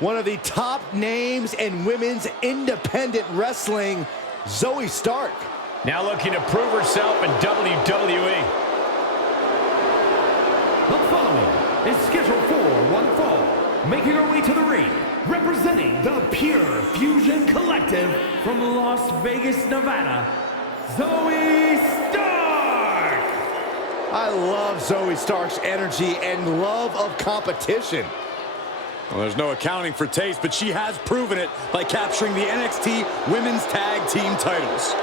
one of the top names in women's independent wrestling, Zoey Stark. Now looking to prove herself in WWE. The following is scheduled for one fall, making her way to the ring, representing the Pure Fusion Collective from Las Vegas, Nevada, Zoey Stark! I love Zoey Stark's energy and love of competition. Well, there's no accounting for taste, but she has proven it by capturing the NXT Women's Tag Team titles.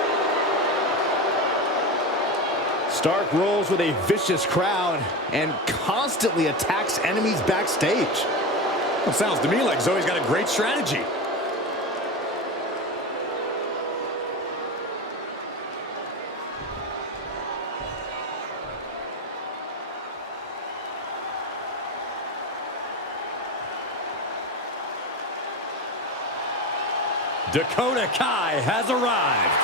Stark rolls with a vicious crowd and constantly attacks enemies backstage. Well, sounds to me like Zoey's got a great strategy. Dakota Kai has arrived.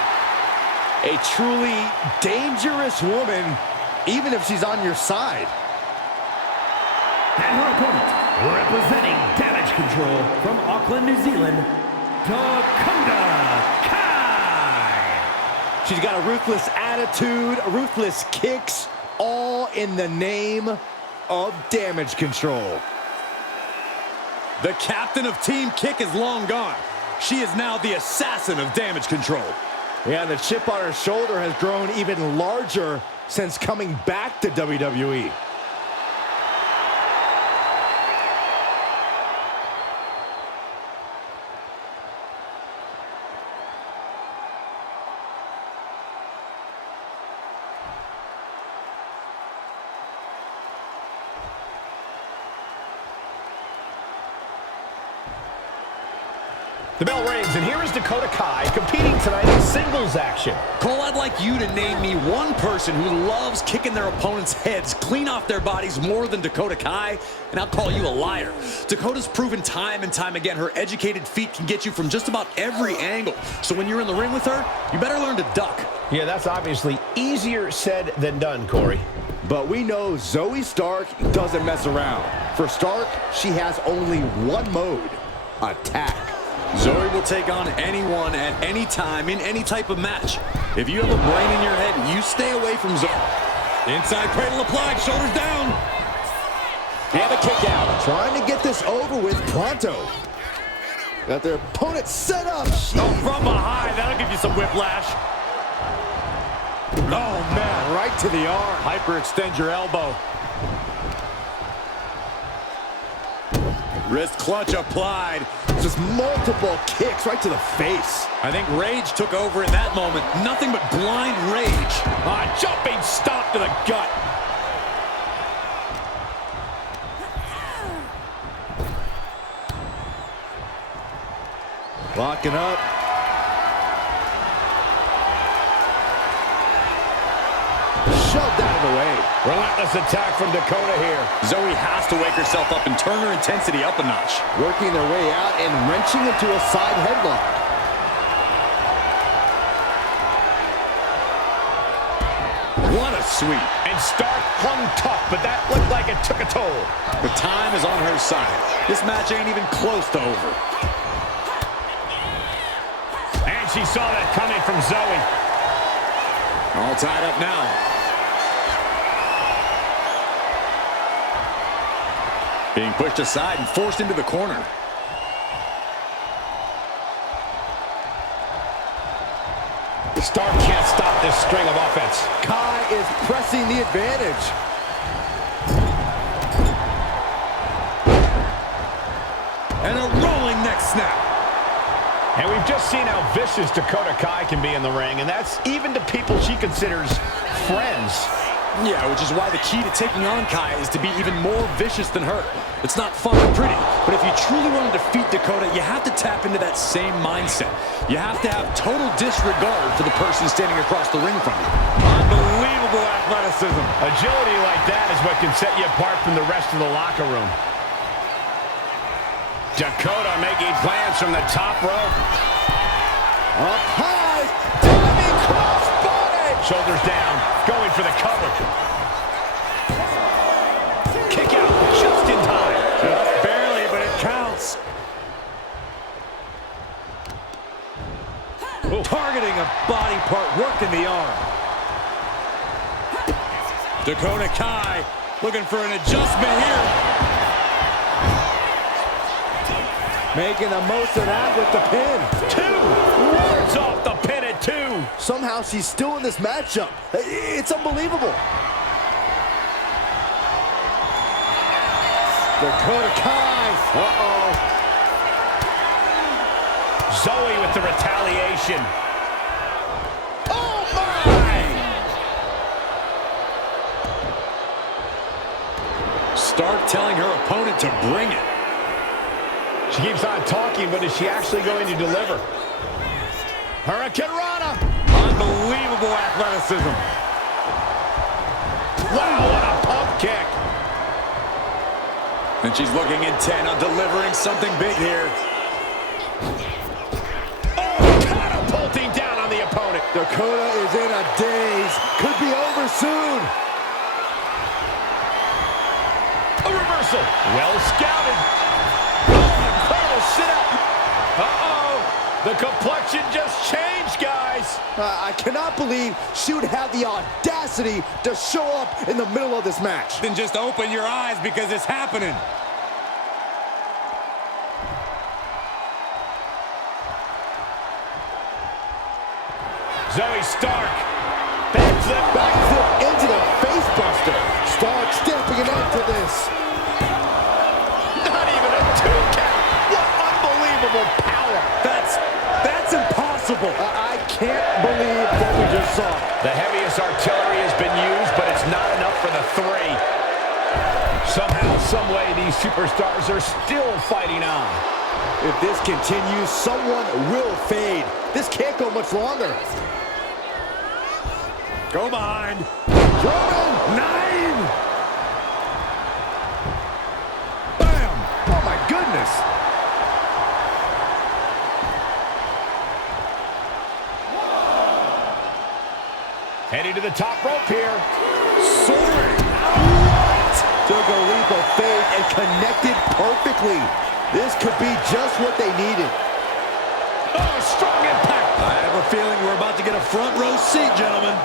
A truly dangerous woman, even if she's on your side. And her opponent, representing Damage Control from Auckland, New Zealand, Dakota Kai! She's got a ruthless attitude, ruthless kicks, all in the name of Damage Control. The captain of Team Kick is long gone. She is now the assassin of Damage Control. Yeah, the chip on her shoulder has grown even larger since coming back to WWE. The bell rings, and here is Dakota Kai competing tonight in singles action. Cole, I'd like you to name me one person who loves kicking their opponent's heads clean off their bodies more than Dakota Kai, and I'll call you a liar. Dakota's proven time and time again her educated feet can get you from just about every angle. So when you're in the ring with her, you better learn to duck. Yeah, that's obviously easier said than done, Corey. But we know Zoey Stark doesn't mess around. For Stark, she has only one mode: attack. Zoey will take on anyone at any time in any type of match. If you have a brain in your head, you stay away from Zoey. Inside cradle applied, shoulders down. And a kick out. Trying to get this over with pronto. Got their opponent set up. Oh, from behind, that'll give you some whiplash. Oh, man, right to the arm. Hyperextend your elbow. Wrist clutch applied. Just multiple kicks right to the face. I think rage took over in that moment. Nothing but blind rage. Jumping stomp to the gut. Locking up. Shoved out of the way. Relentless attack from Dakota here. Zoey has to wake herself up and turn her intensity up a notch. Working their way out and wrenching into a side headlock. What a sweep. And Stark hung tough, but that looked like it took a toll. The time is on her side. This match ain't even close to over. And she saw that coming from Zoey. All tied up now. Being pushed aside and forced into the corner. Stark can't stop this string of offense. Kai is pressing the advantage. And a rolling neck snap. And we've just seen how vicious Dakota Kai can be in the ring, and that's even to people she considers friends. Yeah, which is why the key to taking on Kai is to be even more vicious than her. It's not fun or pretty, but if you truly want to defeat Dakota, you have to tap into that same mindset. You have to have total disregard for the person standing across the ring from you. Unbelievable athleticism. Agility like that is what can set you apart from the rest of the locker room. Dakota making plans from the top rope. Up high, diving crossbody. Shoulders down, going for the cover. Kick out just in time. Just barely, but it counts. Targeting a body part, working the arm. Dakota Kai looking for an adjustment here. Making the most of that with the pin. 2 wards off the pin at 2. Somehow she's still in this matchup. It's unbelievable. Dakota Kai. Uh-oh. Zoe with the retaliation. Oh, my! Stark telling her opponent to bring it. She keeps on talking, but is she actually going to deliver? Hurricane Rana. Unbelievable athleticism. Wow, what a pump kick. And she's looking intent on delivering something big here. Oh, catapulting down on the opponent. Dakota is in a daze. Could be over soon. A reversal. Well scouted. Oh, incredible sit-up. Uh-oh. The complexion just changed, guys. I cannot believe she would have the audacity to show up in the middle of this match. Then just open your eyes because it's happening. Zoe Stark. Backflip. Backflip into the face buster. Stark stamping an end to this. Not even a 2 count. What unbelievable power. That's impossible. I can't believe what we just saw. The heaviest artillery has been used, but it's not enough for the 3. Somehow, some way, these superstars are still fighting on. If this continues, someone will fade. This can't go much longer. Go behind. Roman 9. Bam. Oh, my goodness. Heading to the top rope here. Soaring. What? Took a leap of faith and connected perfectly. This could be just what they needed. Oh, strong impact. I have a feeling we're about to get a front row seat, gentlemen.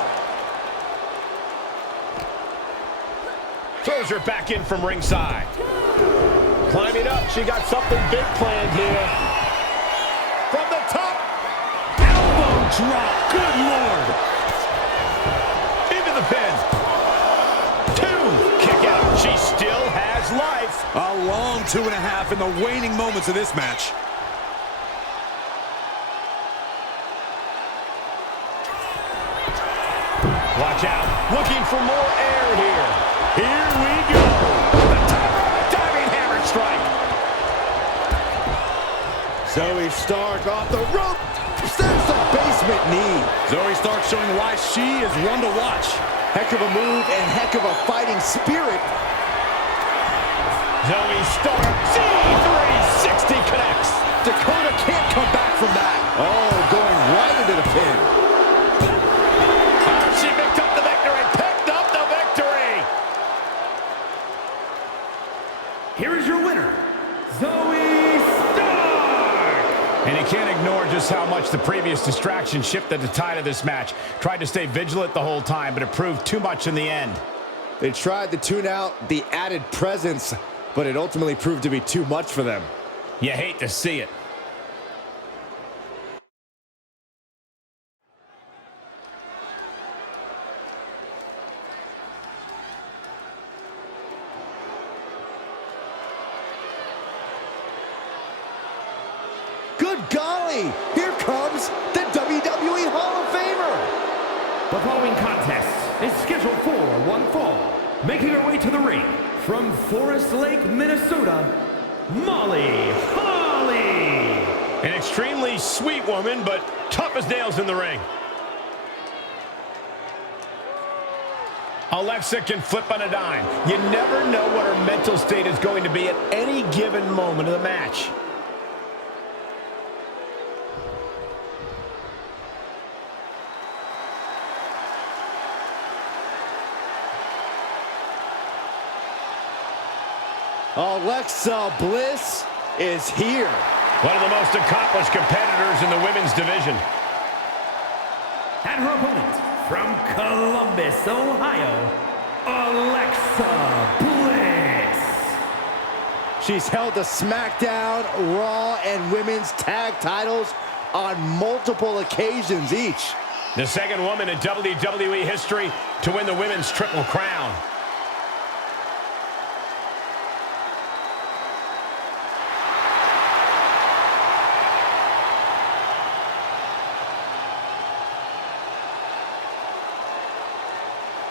Throws her back in from ringside. Climbing up, she got something big planned here. From the top. Elbow drop. Good Lord. Into the pin. 2. Kick out. She still has life. A long 2.5 in the waning moments of this match. Watch out. Looking for more air here. Here we go. The top rope diving hammer strike. Zoe Stark off the rope. There's the basement knee. Zoe Stark showing why she is one to watch. Heck of a move and heck of a fighting spirit. Zoe Stark. C360 connects. Dakota can't come back from that. Oh, going right into the pin. She picked up the victory. Picked up the victory. Here is your winner, Zoe Stark! And you can't ignore just how much the previous distraction shifted the tide of this match. Tried to stay vigilant the whole time, but it proved too much in the end. They tried to tune out the added presence, but it ultimately proved to be too much for them. You hate to see it. Good golly! Here comes the WWE Hall of Famer! The following contest is scheduled for one fall. Making her way to the ring from Forest Lake, Minnesota, Molly Holly. An extremely sweet woman, but tough as nails in the ring. Alexa can flip on a dime. You never know what her mental state is going to be at any given moment of the match. Alexa Bliss is here. One of the most accomplished competitors in the women's division. And her opponent, from Columbus, Ohio, Alexa Bliss. She's held the SmackDown, Raw, and Women's Tag titles on multiple occasions each. The second woman in WWE history to win the Women's Triple Crown.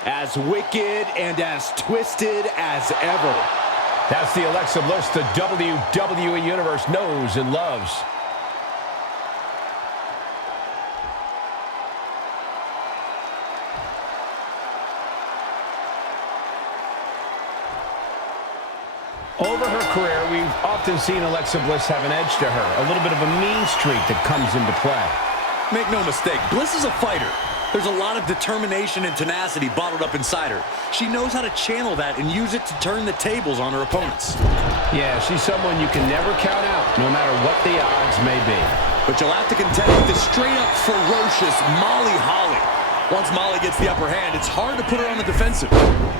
As wicked and as twisted as ever. That's the Alexa Bliss the WWE Universe knows and loves. Over her career, we've often seen Alexa Bliss have an edge to her, a little bit of a mean streak that comes into play. Make no mistake, Bliss is a fighter. There's a lot of determination and tenacity bottled up inside her. She knows how to channel that and use it to turn the tables on her opponents. Yeah, she's someone you can never count out, no matter what the odds may be. But you'll have to contend with the straight-up ferocious Molly Holly. Once Molly gets the upper hand, it's hard to put her on the defensive.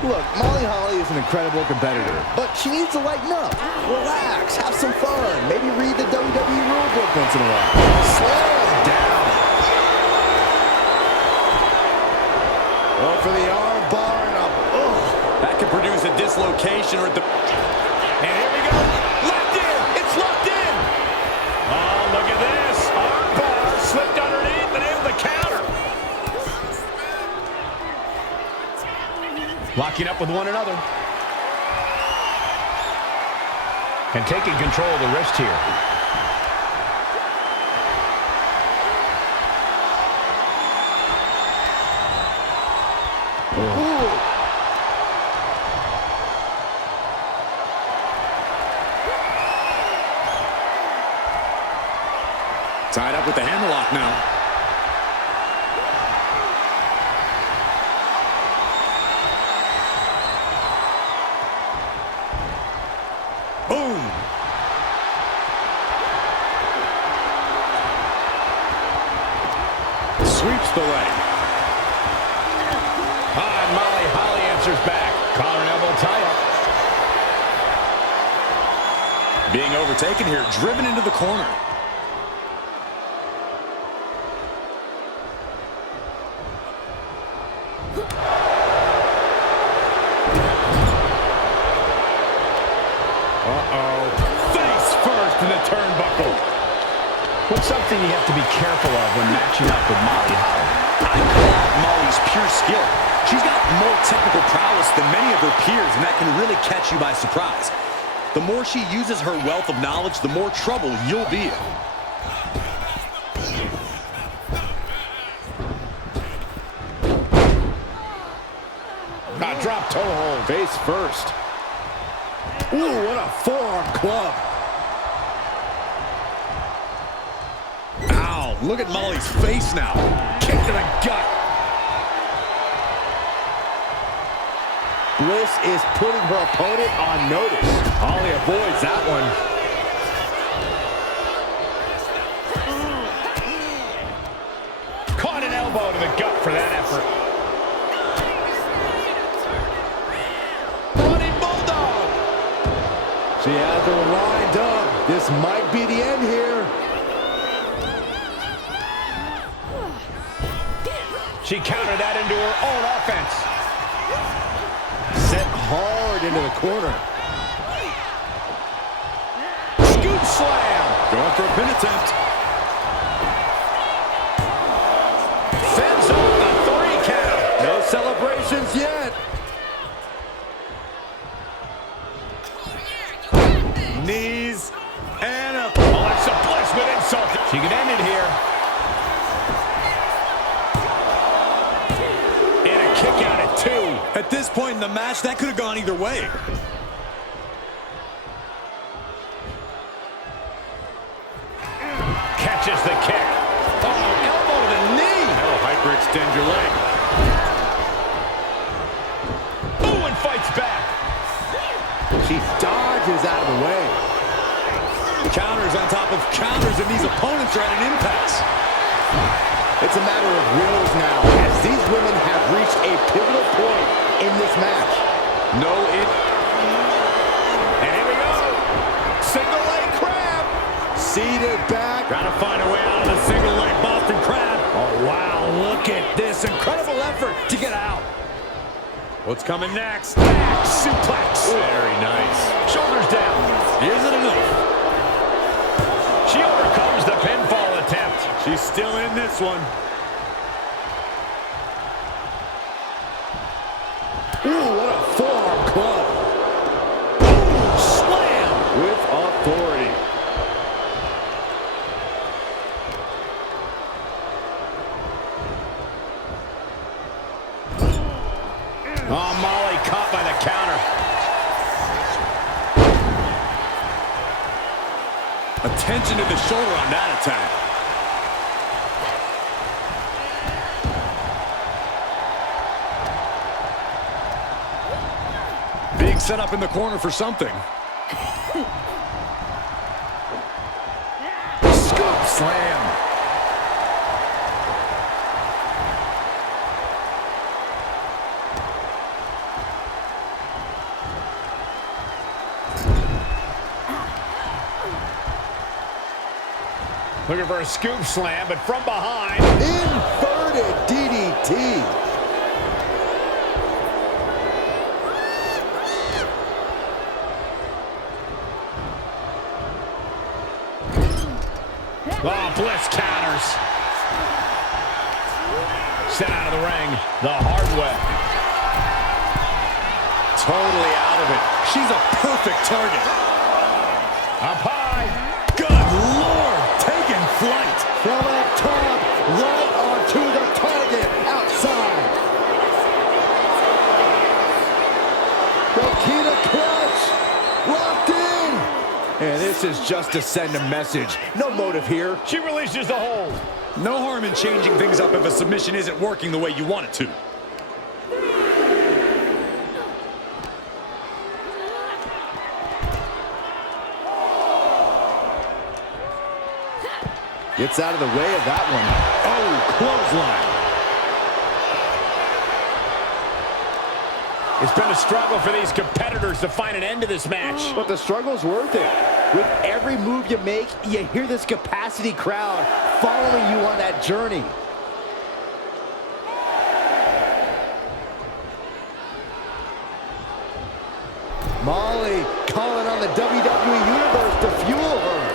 Look, Molly Holly is an incredible competitor, but she needs to lighten up, relax, have some fun, maybe read the WWE rulebook once in a while. Slow down. Oh, for the arm bar and a... That could produce a dislocation or at the... And here we go. Locked in. It's locked in. Oh, look at this. Arm bar slipped underneath and able to counter. Locking up with one another. And taking control of the wrist here. Tied up with the hammerlock now. Boom! Sweeps the leg. And Molly Holly answers back. Collar and elbow tie-up. Being overtaken here, driven into the corner. Face first in the turnbuckle. What's something you have to be careful of when matching up with Molly Holly? I call out Molly's pure skill. She's got more technical prowess than many of her peers, and that can really catch you by surprise. The more she uses her wealth of knowledge, the more trouble you'll be in. Drop toe hold. Face first. Ooh, what a forearm club. Ow, look at Molly's face now. Kick to the gut. Bliss is putting her opponent on notice. Holly avoids that one. Caught an elbow to the gut for that effort. She has her lined up. This might be the end here. She countered that into her own offense. Sent hard into the corner. Scoop slam. Going for a pin attempt. Sends off the 3 count. No celebrations yet. Knees and a... Alexa Bliss with insult. She can end it here. And a kick out at 2. At this point in the match, that could have gone either way. Catches the kick. Oh, elbow to the knee. That'll hyperextend your leg. Ooh, and fights back. She dodges out of the way. Counters on top of counters, and these opponents are at an impasse. It's a matter of wills now, as these women have reached a pivotal point in this match. And here we go. Single leg crab. Seated back. Gotta find a way out of the single leg Boston Crab. Oh, wow, look at this incredible effort to get out. What's coming next? Back suplex. Very nice. Shoulders down. Is it enough? She overcomes the pinfall attempt. She's still in this one. Ooh, what a forearm club. Boom, slam. With authority. Oh, Molly caught by the counter. Attention to the shoulder on that attack. Being set up in the corner for something. Scoop slam. Looking for a scoop slam, but from behind. Inverted DDT. Oh, Bliss counters. Sent out of the ring the hard way. Totally out of it. She's a perfect target. Up high. Good Lord, taking flight. From up top, right onto the target, outside. Rokita clutch, locked in. And this is just to send a message. No motive here. She releases the hold. No harm in changing things up if a submission isn't working the way you want it to. Gets out of the way of that one. Oh, clothesline. It's been a struggle for these competitors to find an end to this match. But the struggle's worth it. With every move you make, you hear this capacity crowd following you on that journey. Molly calling on the WWE Universe to fuel her.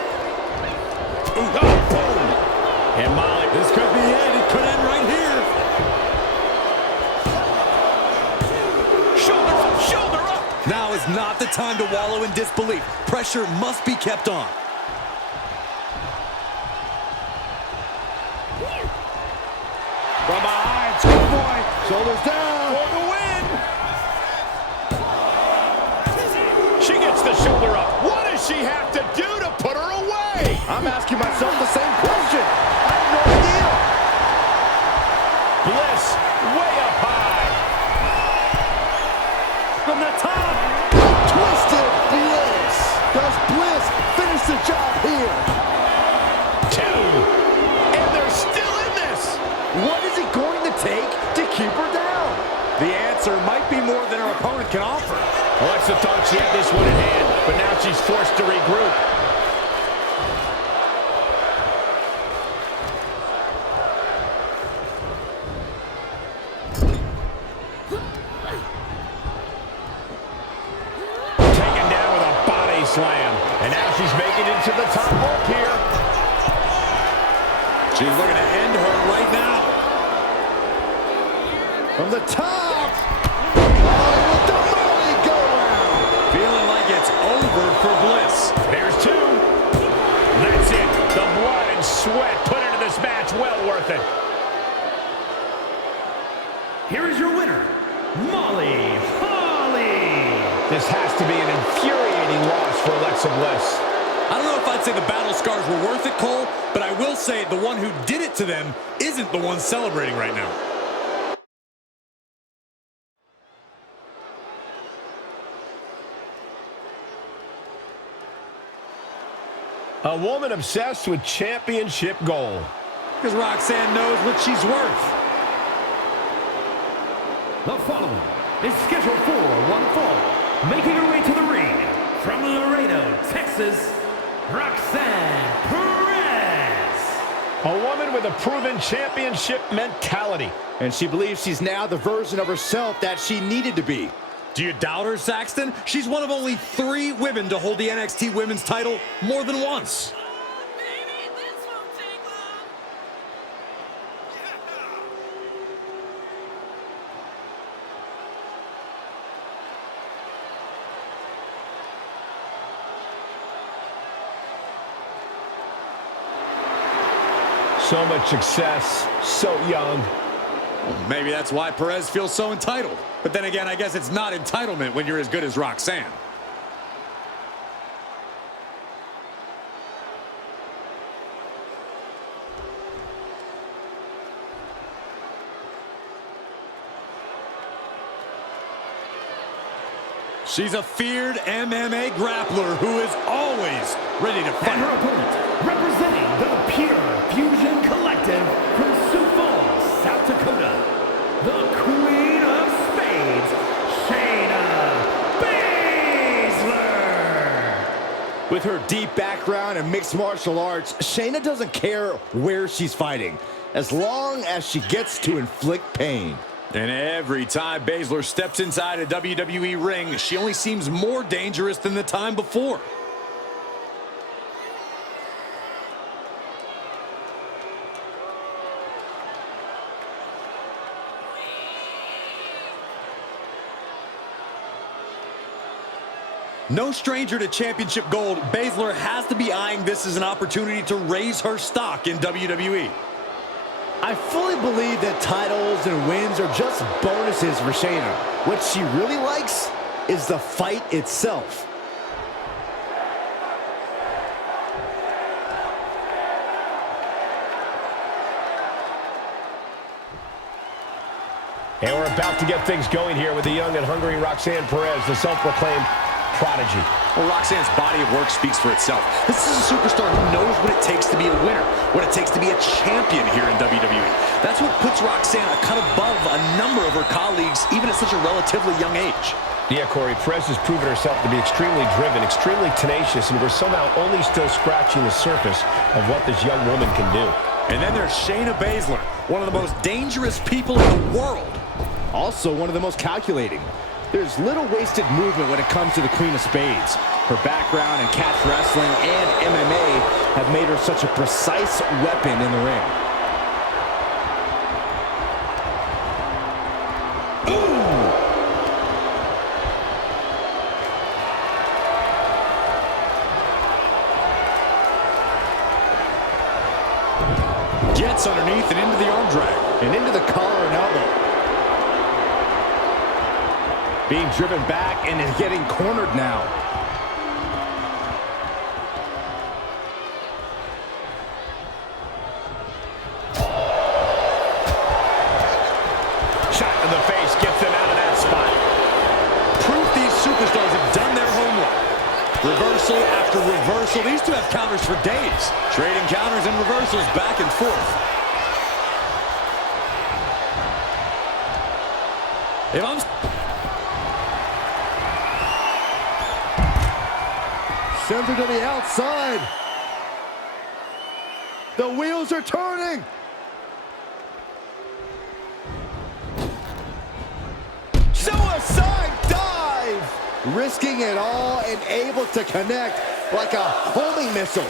Ooh, oh, boom. And Molly, this could be it. It could end right here. Shoulder up, shoulder up. Now is not the time to wallow in disbelief. Pressure must be kept on. From behind, Schoolboy. Shoulders down. For the win. She gets the shoulder up. What does she have to do to put her away? I'm asking myself the same question. I have no idea. Bliss way up high. From the top. Twisted Bliss. Does Bliss finish the job here? 2. And they're still in this. What is it going to take to keep her down? The answer might be more than her opponent can offer. Alexa thought she had this one in hand, but now she's forced to regroup. Taken down with a body slam. And now she's making it to the top rope here. She's looking to end her right now. From the top. Oh, with the Molly go round. Feeling like it's over for Bliss. There's 2. That's it. The blood and sweat put into this match. Well worth it. Here is your winner, Molly Holly. This has to be an infuriating loss for Alexa Bliss. I don't know if I'd say the battle scars were worth it, Cole, but I will say the one who did it to them isn't the one celebrating right now. A woman obsessed with championship gold. because Roxanne knows what she's worth. The following is scheduled for one fall, making her way to the ring from Laredo, Texas, Roxanne Perez. A woman with a proven championship mentality. And she believes she's now the version of herself that she needed to be. Do you doubt her, Saxton? She's one of only 3 women to hold the NXT Women's title more than once. So much success, so young. Well, maybe that's why Perez feels so entitled. But then again, I guess it's not entitlement when you're as good as Roxanne. She's a feared MMA grappler who is always ready to fight. And her opponent, representing the Pure Fusion Collective from Sioux Falls, South Dakota, the Queen of Spades, Shayna Baszler. With her deep background in mixed martial arts, Shayna doesn't care where she's fighting, as long as she gets to inflict pain. And every time Baszler steps inside a WWE ring, she only seems more dangerous than the time before. No stranger to championship gold, Baszler has to be eyeing this as an opportunity to raise her stock in WWE. I fully believe that titles and wins are just bonuses for Shayna. What she really likes is the fight itself. And we're about to get things going here with the young and hungry Roxanne Perez, the self-proclaimed prodigy. Well, Roxanne's body of work speaks for itself. This is a superstar who knows what it takes to be a winner, what it takes to be a champion here in WWE. That's what puts Roxanne a cut above a number of her colleagues, even at such a relatively young age. Yeah, Corey, Perez has proven herself to be extremely driven, extremely tenacious, and we're somehow only still scratching the surface of what this young woman can do. And then there's Shayna Baszler, one of the most dangerous people in the world. Also one of the most calculating. There's little wasted movement when it comes to the Queen of Spades. Her background in catch wrestling and MMA have made her such a precise weapon in the ring. Ooh! Gets underneath and into the arm drag. And into the collar and elbow. Being driven back and is getting cornered now. Shot in the face gets them out of that spot. Proof these superstars have done their homework. Reversal after reversal. These two have counters for days. Trading counters and reversals back and forth. If I'm... Sends her to the outside. The wheels are turning. Suicide dive. Risking it all and able to connect like a homing missile.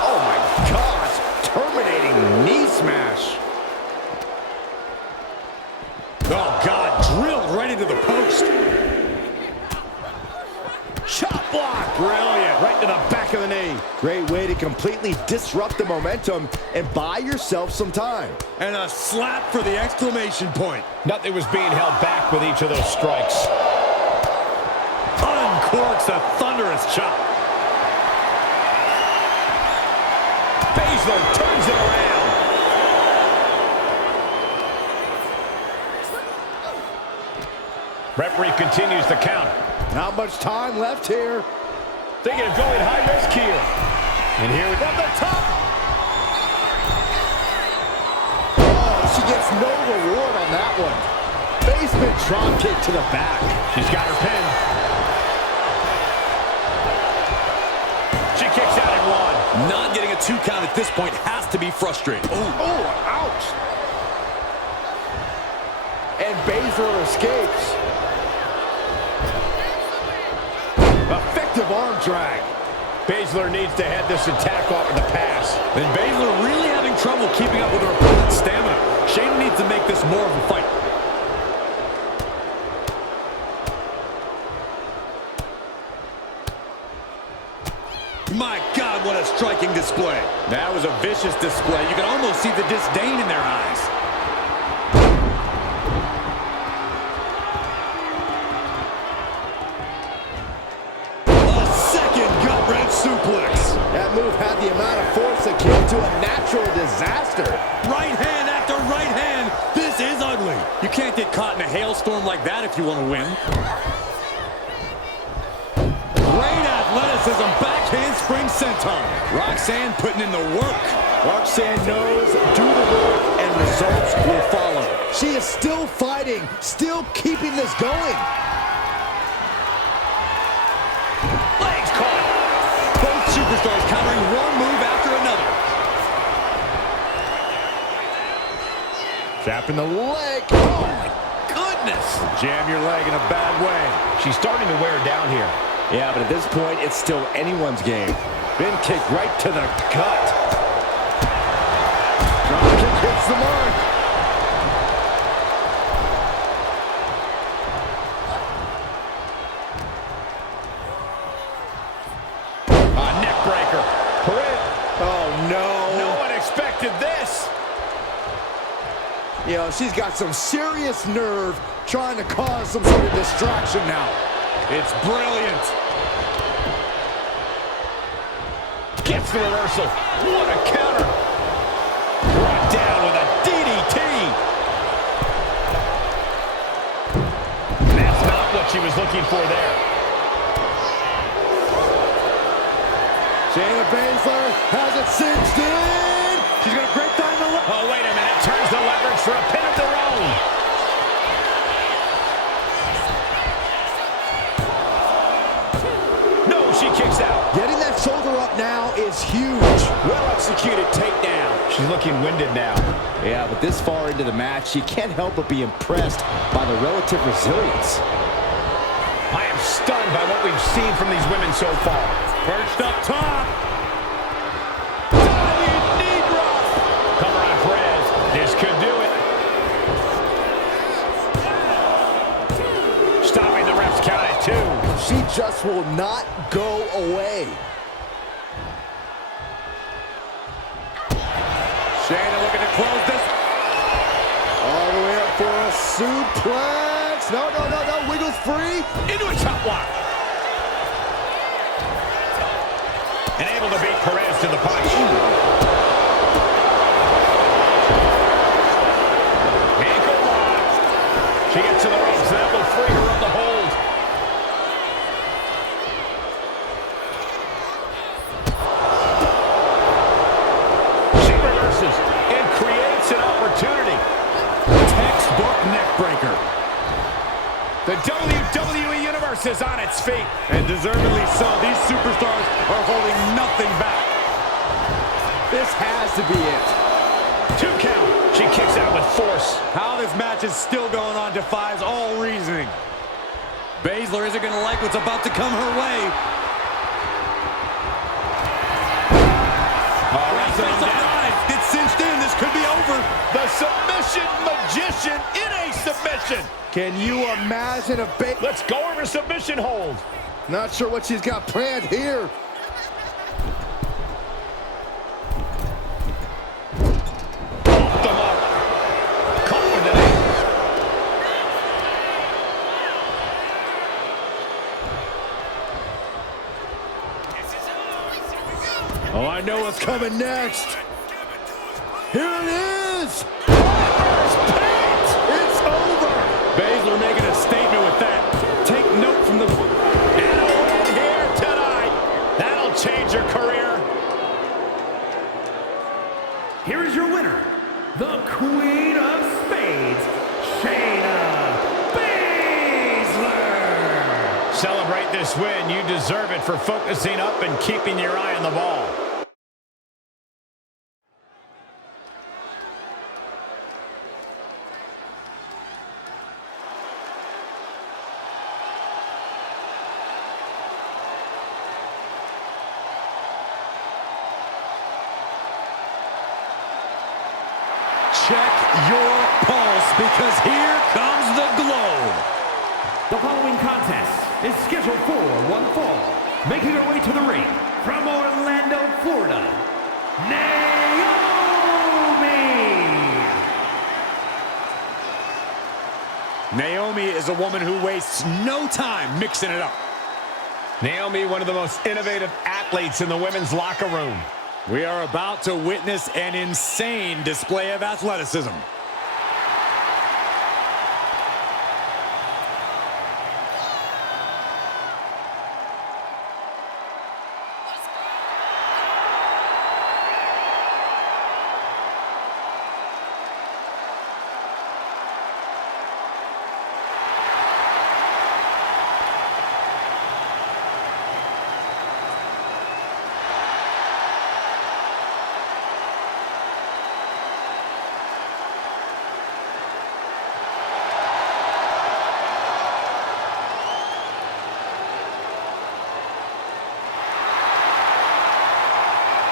Oh my gosh. Terminating knee smash. Oh, God. Drilled right into the post. Chop block. Brilliant. Right to the back of the knee. Great way to completely disrupt the momentum and buy yourself some time. And a slap for the exclamation point. Nothing was being held back with each of those strikes. Uncorks a thunderous chop. Baszler turns it around. Referee continues the count. Not much time left here. Thinking of going high risk here. And here we go, the top. Oh, she gets no reward on that one. Basement drop kick to the back. She's got her pin. She kicks out at one. Not getting a 2 count at this point has to be frustrating. Oh, ouch. And Baszler escapes. Effective arm drag. Baszler needs to head this attack off with a pass. And Baszler really having trouble keeping up with her opponent's stamina. Shayna needs to make this more of a fight. My God, what a striking display. That was a vicious display. You can almost see the disdain in their eyes. A second gut-wrench suplex. That move had the amount of force akin to a natural disaster. Right hand after right hand. This is ugly. You can't get caught in a hailstorm like that if you want to win. Great athleticism, backhand spring senton. Roxanne putting in the work. Roxanne knows, do the work, and results will follow. She is still fighting, still keeping this going. Legs caught. Both superstars countering one move after another. Trapping the leg. Oh my goodness. Jam your leg in a bad way. She's starting to wear down here. Yeah, but at this point, it's still anyone's game. Bin kick right to the gut. Drop kick hits the mark. A neck breaker. Oh, no. No one expected this. You know, she's got some serious nerve trying to cause some sort of distraction now. It's brilliant. Gets the reversal. What a counter. Brought down with a DDT. That's not what she was looking for there. Shayna Baszler has it cinched in. She's going to break down the leg. Oh, wait a minute. Turns the leverage for a pin of their own. She kicks out. Getting that shoulder up now is huge. Well-executed takedown. She's looking winded now. Yeah, but this far into the match, you can't help but be impressed by the relative resilience. I am stunned by what we've seen from these women so far. Perched up top. Diving knee drop. Cover on Perez. This could do it. Stopping the ref's count at 2. She just will not go away. Shayna looking to close this. All the way up for a suplex. No, no, no, no. Wiggles free. Into a top lock. And able to beat Perez to the punch. Ankle lock. She gets to the ropes. That will free her of the hold. And creates an opportunity. Textbook neck breaker. The WWE Universe is on its feet. And deservedly so. These superstars are holding nothing back. This has to be it. 2 count. She kicks out with force. How this match is still going on defies all reasoning. Baszler isn't going to like what's about to come her way. All right, It's cinched in. This could be over. the submission magician in a submission. Can you imagine a Let's go over submission hold. Not sure what she's got planned here. Off the mark. Caught with an ankle. Oh, I know what's coming next. Here it is. It's over. Baszler making a statement with that. Take note from the... And a win here tonight. That'll change her career. here is your winner, the Queen of Spades, Shayna Baszler. Celebrate this win. You deserve it for focusing up and keeping your eye on the ball. Check your pulse, because here comes the glow. The following contest is scheduled for one fall. Making her way to the ring from Orlando, Florida, Naomi. Naomi is a woman who wastes no time mixing it up. Naomi, one of the most innovative athletes in the women's locker room. We are about to witness an insane display of athleticism.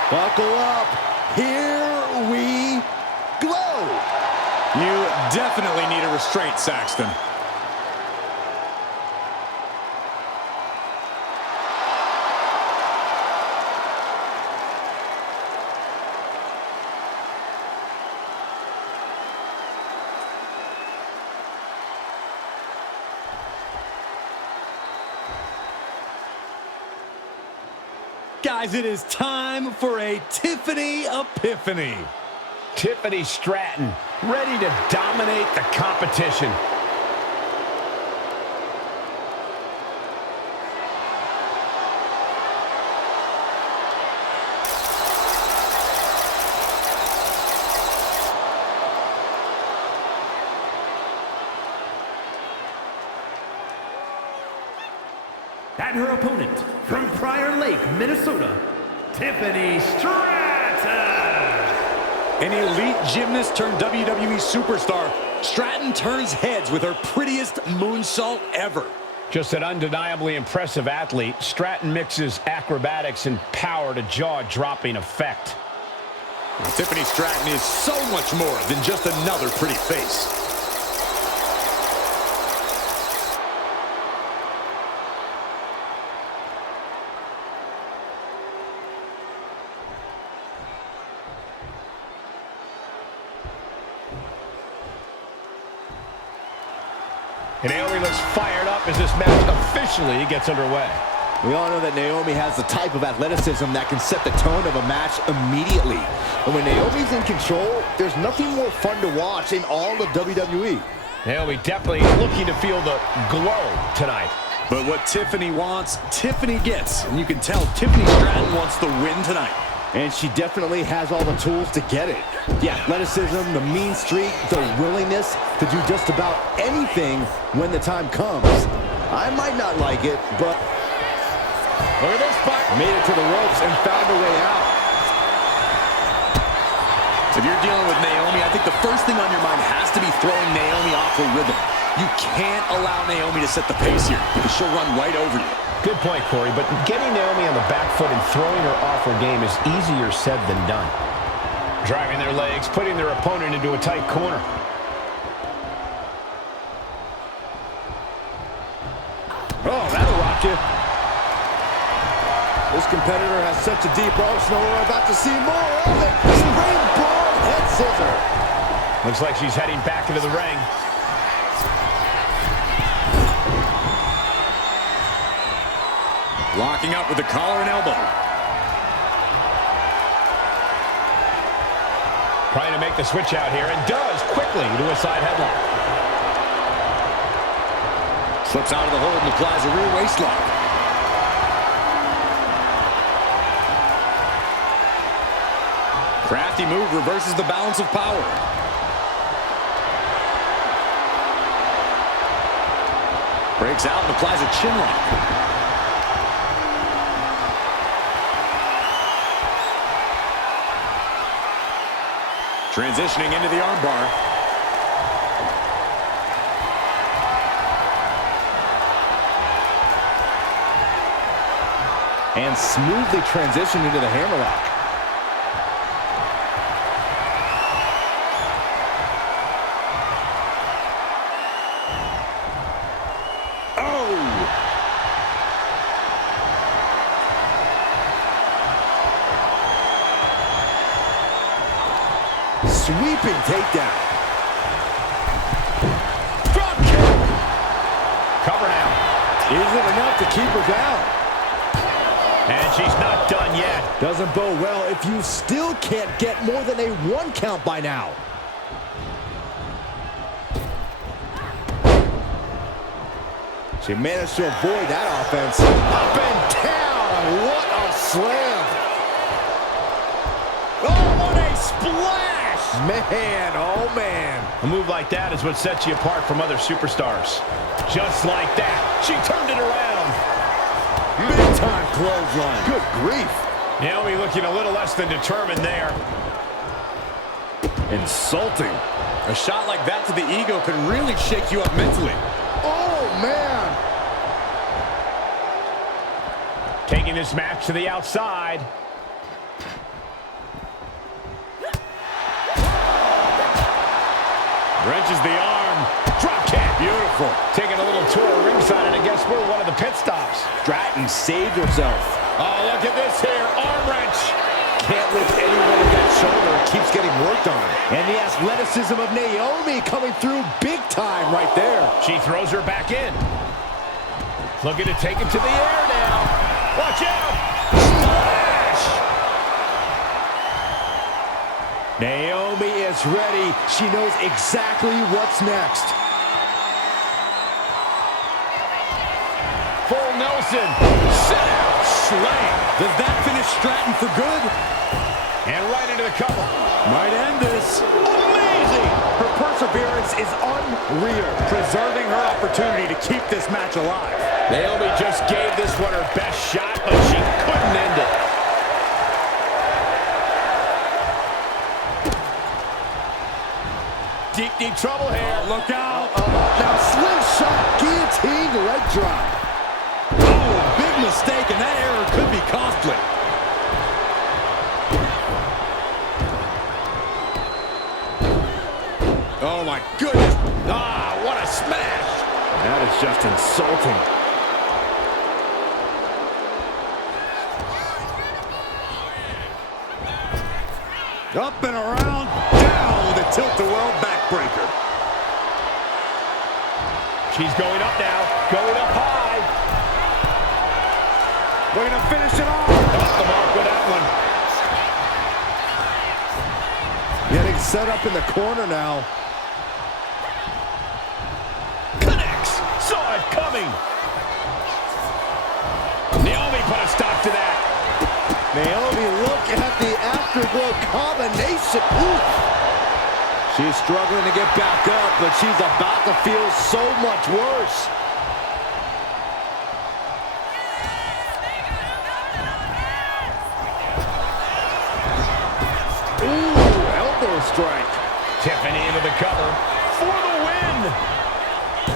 Buckle up. Here we go. You definitely need a restraint, Saxton. Guys, it is time for a Tiffany Epiphany. Tiffany Stratton, ready to dominate the competition. And her opponent from Prior Lake, Minnesota, Tiffany Stratton. An elite gymnast turned WWE superstar, Stratton turns heads with her prettiest moonsault ever. Just an undeniably impressive athlete, Stratton mixes acrobatics and power to jaw-dropping effect. Tiffany Stratton is so much more than just another pretty face. And Naomi looks fired up as this match officially gets underway. We all know that Naomi has the type of athleticism that can set the tone of a match immediately. And when Naomi's in control, there's nothing more fun to watch in all of WWE. Naomi definitely looking to feel the glow tonight. But what Tiffany wants, Tiffany gets. And you can tell Tiffany Stratton wants the win tonight. And she definitely has all the tools to get it. The athleticism, the mean streak, the willingness to do just about anything when the time comes. I might not like it, but Look at this fight. made it to the ropes and found a way out. If you're dealing with Naomi, I think the first thing on your mind has to be throwing Naomi off her rhythm. You can't allow Naomi to set the pace here, because she'll run right over you. Good point, Corey, but getting Naomi on the back foot and throwing her off her game is easier said than done. Driving their legs, putting their opponent into a tight corner. Oh, that'll rock you. This competitor has such a deep arsenal. We're about to see more of it. Springboard head scissor. Looks like she's heading back into the ring. Locking up with the collar and elbow. Trying to make the switch out here, and does quickly to a side headlock. Slips out of the hold and applies a rear waist lock. Crafty move reverses the balance of power. Breaks out and applies a chin lock. Transitioning into the armbar. And smoothly transitioned into the hammerlock. Sweeping takedown. Drop kick. Cover now. Isn't enough to keep her down. And she's not done yet. Doesn't bode well if you still can't get more than a 1 count by now. She managed to avoid that offense. Up and down. What a slam. Oh, what a splash. Man, oh man. A move like that is what sets you apart from other superstars. Just like that, she turned it around. Big time clothesline. Good grief. Naomi looking a little less than determined there. Insulting. A shot like that to the ego can really shake you up mentally. Oh man. Taking this match to the outside. Wrenches the arm. Drop kick. Beautiful. Taking a little tour ringside, and I guess we're one of the pit stops. Stratton saved herself. Oh, look at this here. Arm wrench. Can't lift anyone with that shoulder. It keeps getting worked on. And the athleticism of Naomi coming through big time right there. She throws her back in. Looking to take it to the air now. Watch out. Splash. Naomi is ready. She knows exactly what's next. Full Nelson. Sit out. Slam. Does that finish Stratton for good? And right into the cover. Might end this. Amazing. Her perseverance is unreal. Preserving her opportunity to keep this match alive. Naomi just gave this one her best shot, but she couldn't end it. Deep, deep trouble here. Look out. Now slim shot, guillotine leg drop. Oh, big mistake, and that error could be costly. Oh, my goodness. Ah, what a smash. That is just insulting. Up and around, down with a tilt-a-whirl backbreaker. She's going up now, going up high. We're going to finish it off. Off the mark with that one. Getting set up in the corner now. Connects, saw it coming. Naomi put a stop to that. Naomi, look at the afterglow combination. Ooh. She's struggling to get back up, but she's about to feel so much worse. Ooh, elbow strike. Tiffany into the cover for the win.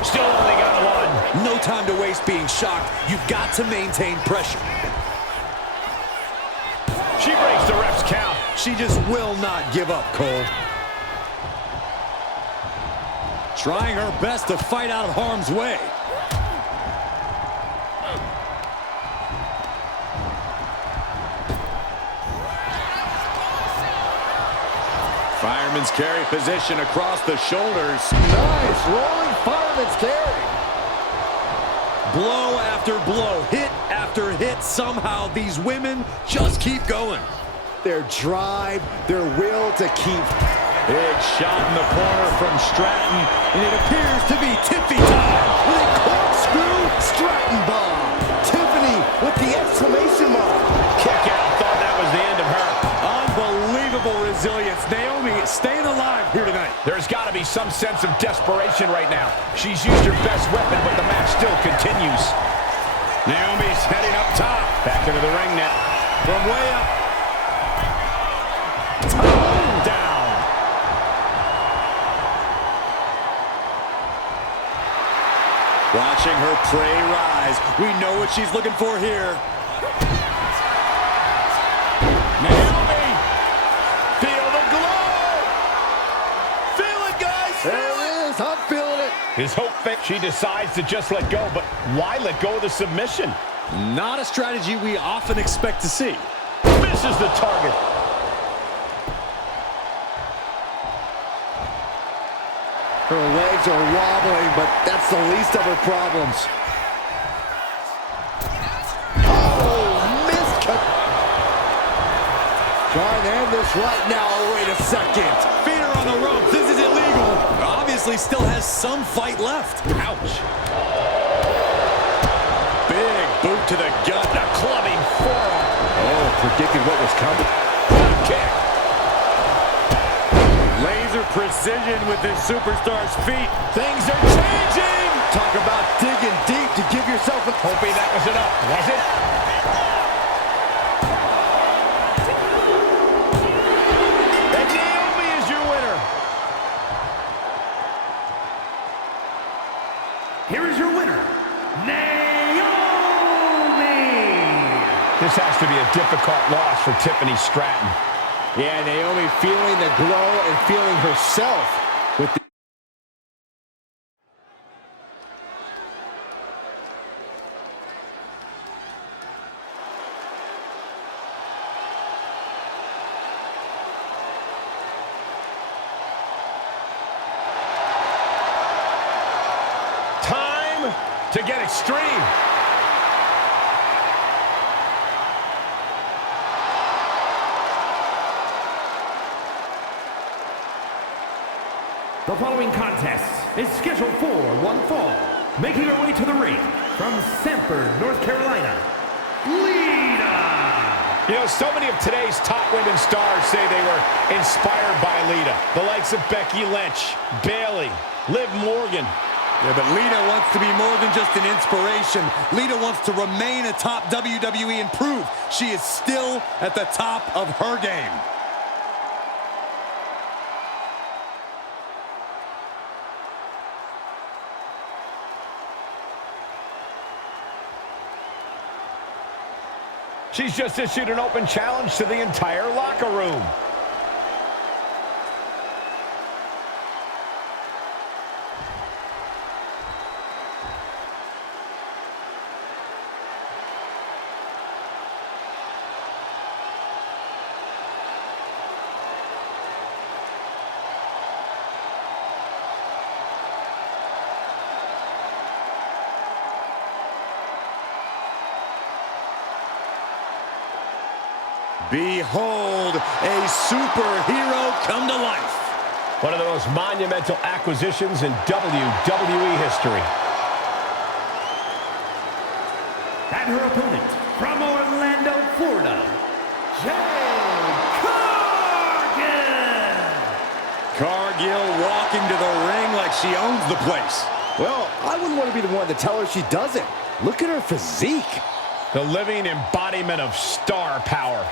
Still only got one. No time to waste being shocked. You've got to maintain pressure. She breaks the ref's count. She just will not give up, Cole. Trying her best to fight out of harm's way. Fireman's carry position across the shoulders. Nice rolling fireman's carry. Blow after blow, hit after hit. Somehow these women just keep going. Their drive, their will to keep. Big shot in the corner from Stratton, and it appears to be Tiffy time. With a corkscrew Stratton bomb. Tiffany with the exclamation mark. Kick out, thought that was the end of her. Unbelievable Incredible resilience. Naomi staying alive here tonight. There's got to be some sense of desperation right now. She's used her best weapon, but the match still continues. Naomi's heading up top. Back into the ring now. From way up. Top down. Watching her prey rise. We know what she's looking for here. Naomi! Feel the glow! Feel it, guys! There it is. I'm feeling it. His hope fake. She decides to just let go, but why let go of the submission? Not a strategy we often expect to see. Misses the target. Her legs are wobbling, but that's the least of her problems. Oh, missed. Trying to end this right now. Oh, wait a second. Feet are on the ropes. This is illegal. Obviously still has some fight left. Ouch. Big boot to the gut. A clubbing forearm. Oh, predicted what was coming. Kick. Laser precision with this superstar's feet. Things are changing. Talk about digging deep to give yourself a... Hoping that was enough. Was it? And Naomi is your winner. Here is your winner, Naomi! This has to be a difficult loss for Tiffany Stratton. Yeah, Naomi feeling the glow and feeling herself with the... Time to get extreme. The following contest is scheduled for one fall. Making her way to the ring from Sanford, North Carolina, Lita! You know, so many of today's top women stars say they were inspired by Lita. The likes of Becky Lynch, Bayley, Liv Morgan. Yeah, but Lita wants to be more than just an inspiration. Lita wants to remain atop WWE and prove she is still at the top of her game. She's just issued an open challenge to the entire locker room. Behold, a superhero come to life. One of the most monumental acquisitions in WWE history. And her opponent from Orlando, Florida, Jade Cargill! Cargill walking to the ring like she owns the place. Well, I wouldn't want to be the one to tell her she doesn't. Look at her physique. The living embodiment of star power.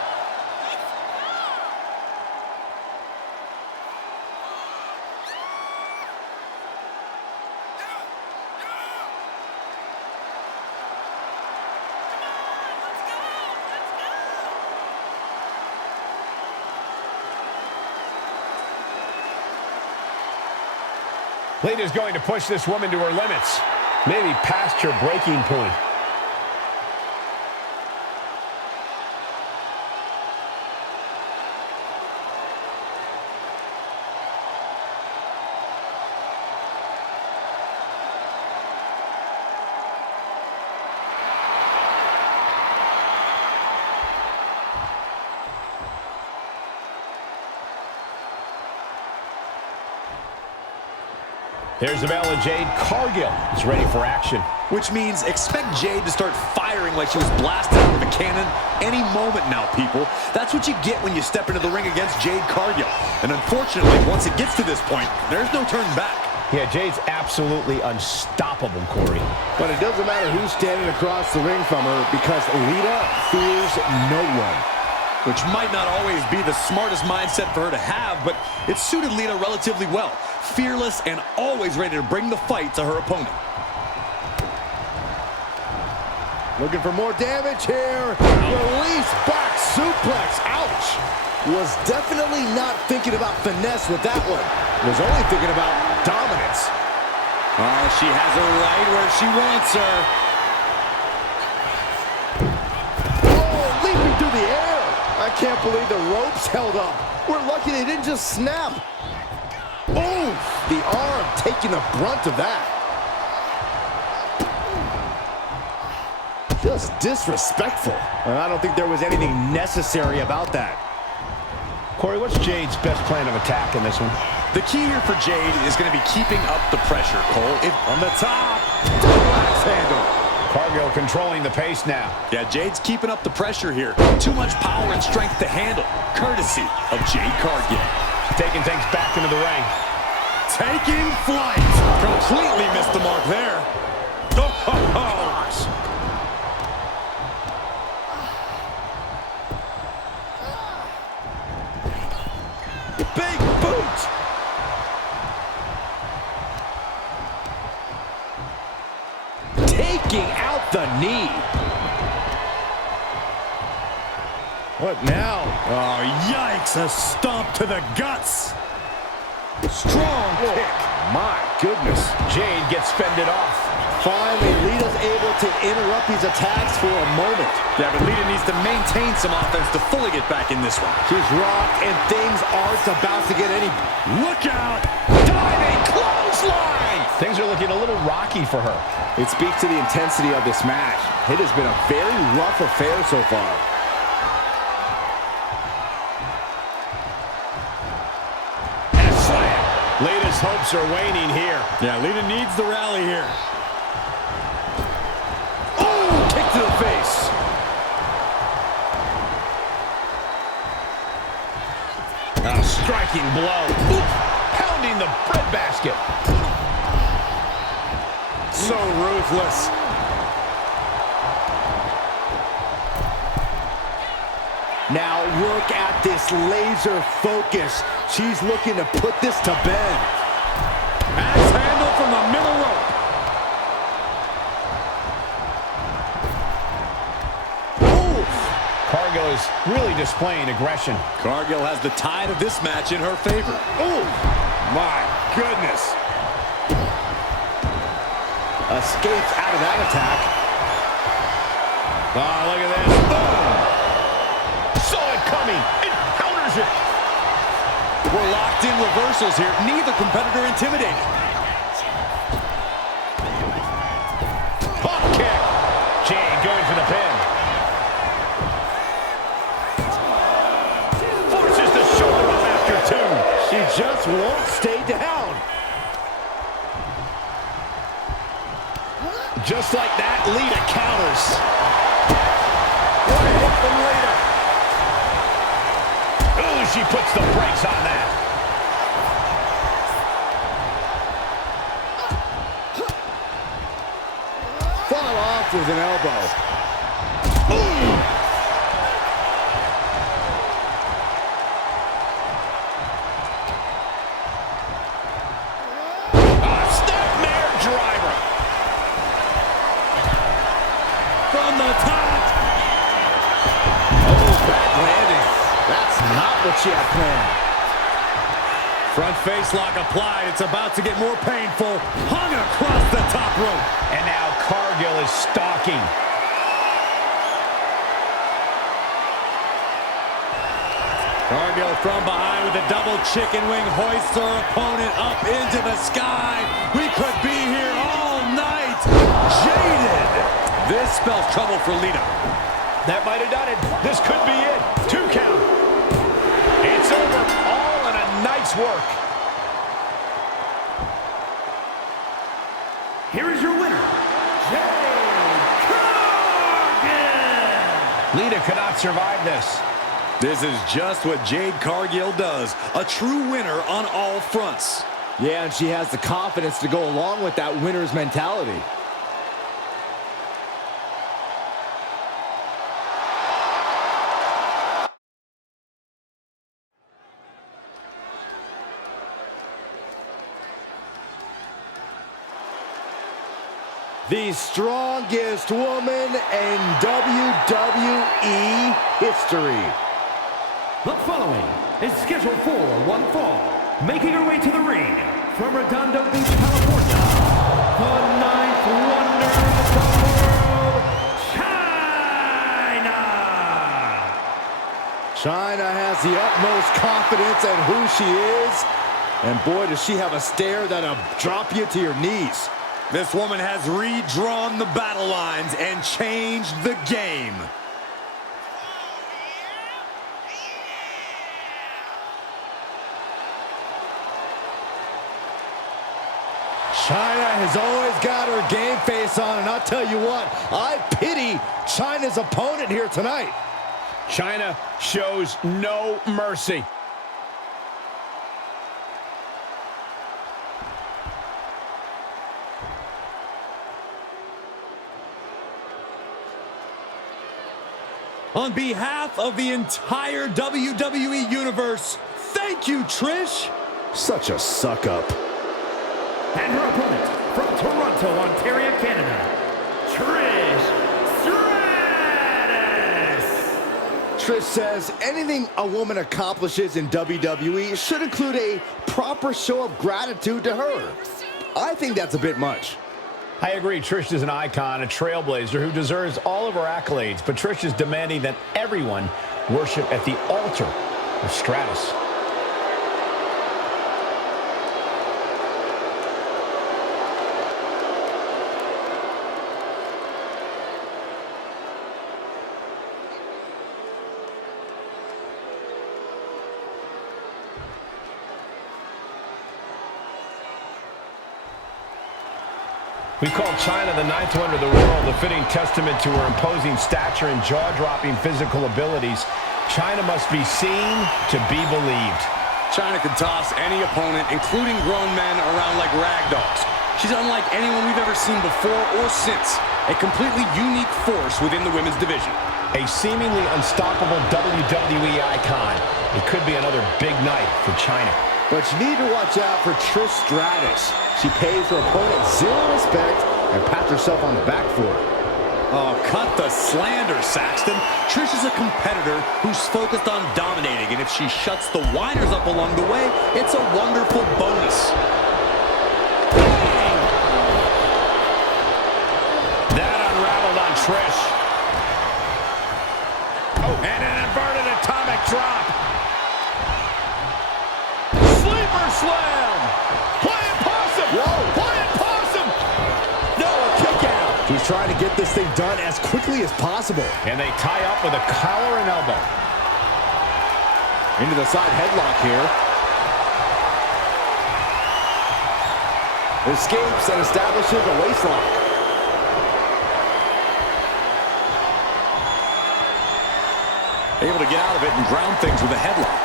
Lita's going to push this woman to her limits. Maybe past her breaking point. There's the bell, and Jade Cargill is ready for action. Which means expect Jade to start firing like she was blasted out of a cannon any moment now, people. That's what you get when you step into the ring against Jade Cargill. And unfortunately, once it gets to this point, there's no turning back. Yeah, Jade's absolutely unstoppable, Corey. But it doesn't matter who's standing across the ring from her because Lita fears no one. Which might not always be the smartest mindset for her to have, but it suited Lita relatively well. Fearless and always ready to bring the fight to her opponent. Looking for more damage here. Release back suplex. Ouch. Was definitely not thinking about finesse with that one. Was only thinking about dominance. Oh, she has her right where she wants her. Oh, leaping through the air. I can't believe the ropes held up. We're lucky they didn't just snap. Oh, the arm taking the brunt of that. Just disrespectful. I don't think there was anything necessary about that. Corey, what's Jade's best plan of attack in this one? The key here for Jade is going to be keeping up the pressure, Cole. On the top, double axe handle. Cargill controlling the pace now. Yeah, Jade's keeping up the pressure here. Too much power and strength to handle, courtesy of Jade Cargill. Taking things back into the ring. Taking flight. Completely missed the mark there. Oh. Big boot. Taking out the knee. What now? Oh, yikes. A stomp to the guts. Strong kick. My goodness. Jade gets fended off. Finally, Lita's able to interrupt these attacks for a moment. Yeah, but Lita needs to maintain some offense to fully get back in this one. She's rocked, and things aren't about to get any... Look out! Diving clothesline! Things are looking a little rocky for her. It speaks to the intensity of this match. It has been a very rough affair so far. And a slam. Lita's hopes are waning here. Yeah, Lita needs the rally here. To the face. A striking blow. Oof. Pounding the breadbasket. So ruthless. Now look at this laser focus. She's looking to put this to bed. Axe handle from the middle rope. Cargill is really displaying aggression. Cargill has the tide of this match in her favor. Oh, my goodness. Escapes out of that attack. Oh, look at this. Boom! Saw it coming. It counters it. We're locked in reversals here. Neither competitor intimidated. Pop kick. Jade going for the pin. She just won't stay down. Just like that, Lita counters. What a hit from Lita. Ooh, she puts the brakes on that. Fought off with an elbow. Ooh. From the top. Oh, bad landing. That's not what she had planned. Front face lock applied. It's about to get more painful. Hung across the top rope. And now Cargill is stalking. Cargill from behind with a double chicken wing hoists her opponent up into the sky. We could be here all night. Jaded. This spells trouble for Lita. That might have done it. This could be it. 2 count. It's over. All in a night's work. here is your winner, Jade Cargill! Lita cannot survive this. This is just what Jade Cargill does. A true winner on all fronts. Yeah, and she has the confidence to go along with that winner's mentality. The strongest woman in WWE history. The following is scheduled for one fall. Making her way to the ring from Redondo Beach, California, the ninth wonder of the world, China! China has the utmost confidence in who she is. And boy, does she have a stare that'll drop you to your knees. This woman has redrawn the battle lines and changed the game. China has always got her game face on, and I'll tell you what, I pity China's opponent here tonight. China shows no mercy. On behalf of the entire WWE Universe, thank you, Trish. Such a suck-up. And her opponent from Toronto, Ontario, Canada, Trish Stratus! Trish says anything a woman accomplishes in WWE should include a proper show of gratitude to her. I think that's a bit much. I agree. Trish is an icon, a trailblazer who deserves all of her accolades, but Trish is demanding that everyone worship at the altar of Stratus. We call China the ninth wonder of the world, a fitting testament to her imposing stature and jaw-dropping physical abilities. China must be seen to be believed. China can toss any opponent, including grown men, around like rag dolls. She's unlike anyone we've ever seen before or since. A completely unique force within the women's division. A seemingly unstoppable WWE icon. It could be another big night for China. But you need to watch out for Trish Stratus. She pays her opponent zero respect and pats herself on the back for it. Oh, cut the slander, Saxton. Trish is a competitor who's focused on dominating, and if she shuts the whiners up along the way, it's a wonderful bonus. Bang! That unraveled on Trish. Oh, and an inverted atomic drop. Sleeper slam. Playing possum. Whoa. Playing possum. No, a kick out. He's trying to get this thing done as quickly as possible. And they tie up with a collar and elbow. Into the side headlock here. Escapes and establishes a waistlock. Able to get out of it and ground things with a headlock.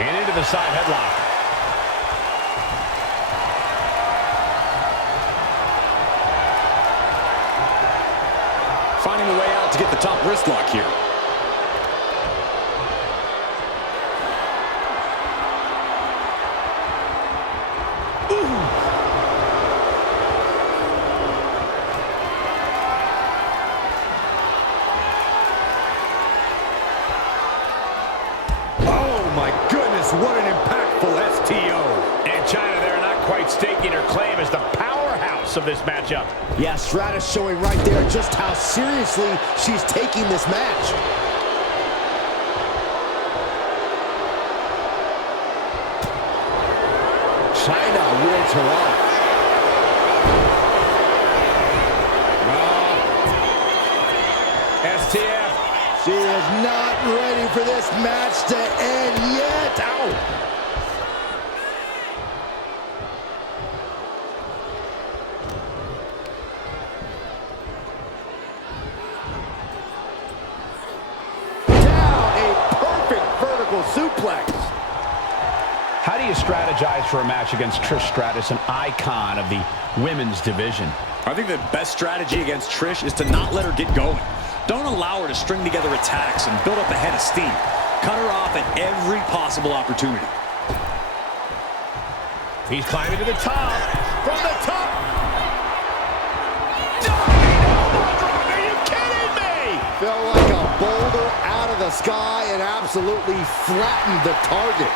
And into the side headlock. Finding a way out to get the top wrist lock here. What an impactful STO. And China there not quite staking her claim as the powerhouse of this matchup. Yeah, Stratus showing right there just how seriously she's taking this match. China wards her off. STF. She She is not ready for this match to end yet. Ow! Down, a perfect vertical suplex. How do you strategize for a match against Trish Stratus, an icon of the women's division? I think the best strategy against Trish is to not let her get going. Don't allow her to string together attacks and build up a head of steam. Cut her off at every possible opportunity. He's climbing to the top. From the top. Are you kidding me? Fell like a boulder out of the sky and absolutely flattened the target.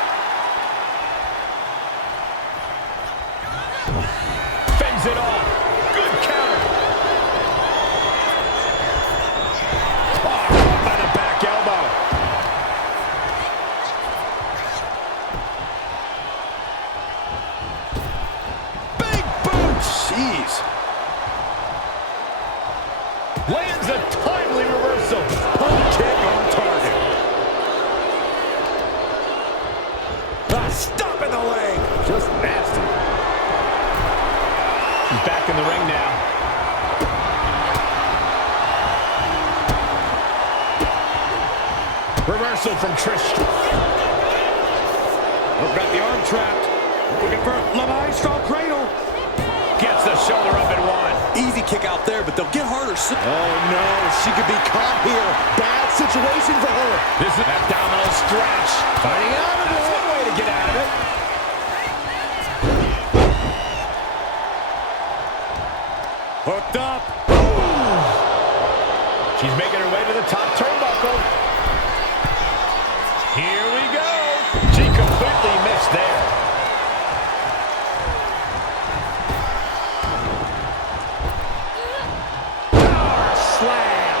Fends it off. Good counter. Oh, by the back elbow. Big boot. Jeez. Lands a timely reversal. Pull kick on target. Stop in the leg. Just nasty. She's back in the ring now. Reversal from Trish. We've got the arm trapped. Looking for La Maestro cradle. Gets the shoulder up and one. Easy kick out there, but they'll get harder soon. Oh no, she could be caught here. Bad situation for her. This is an abdominal stretch. Fighting out of That's it. one way to get out of it. Hooked up. She's making her way to the top turnbuckle. Here we go. She completely missed there. Power slam.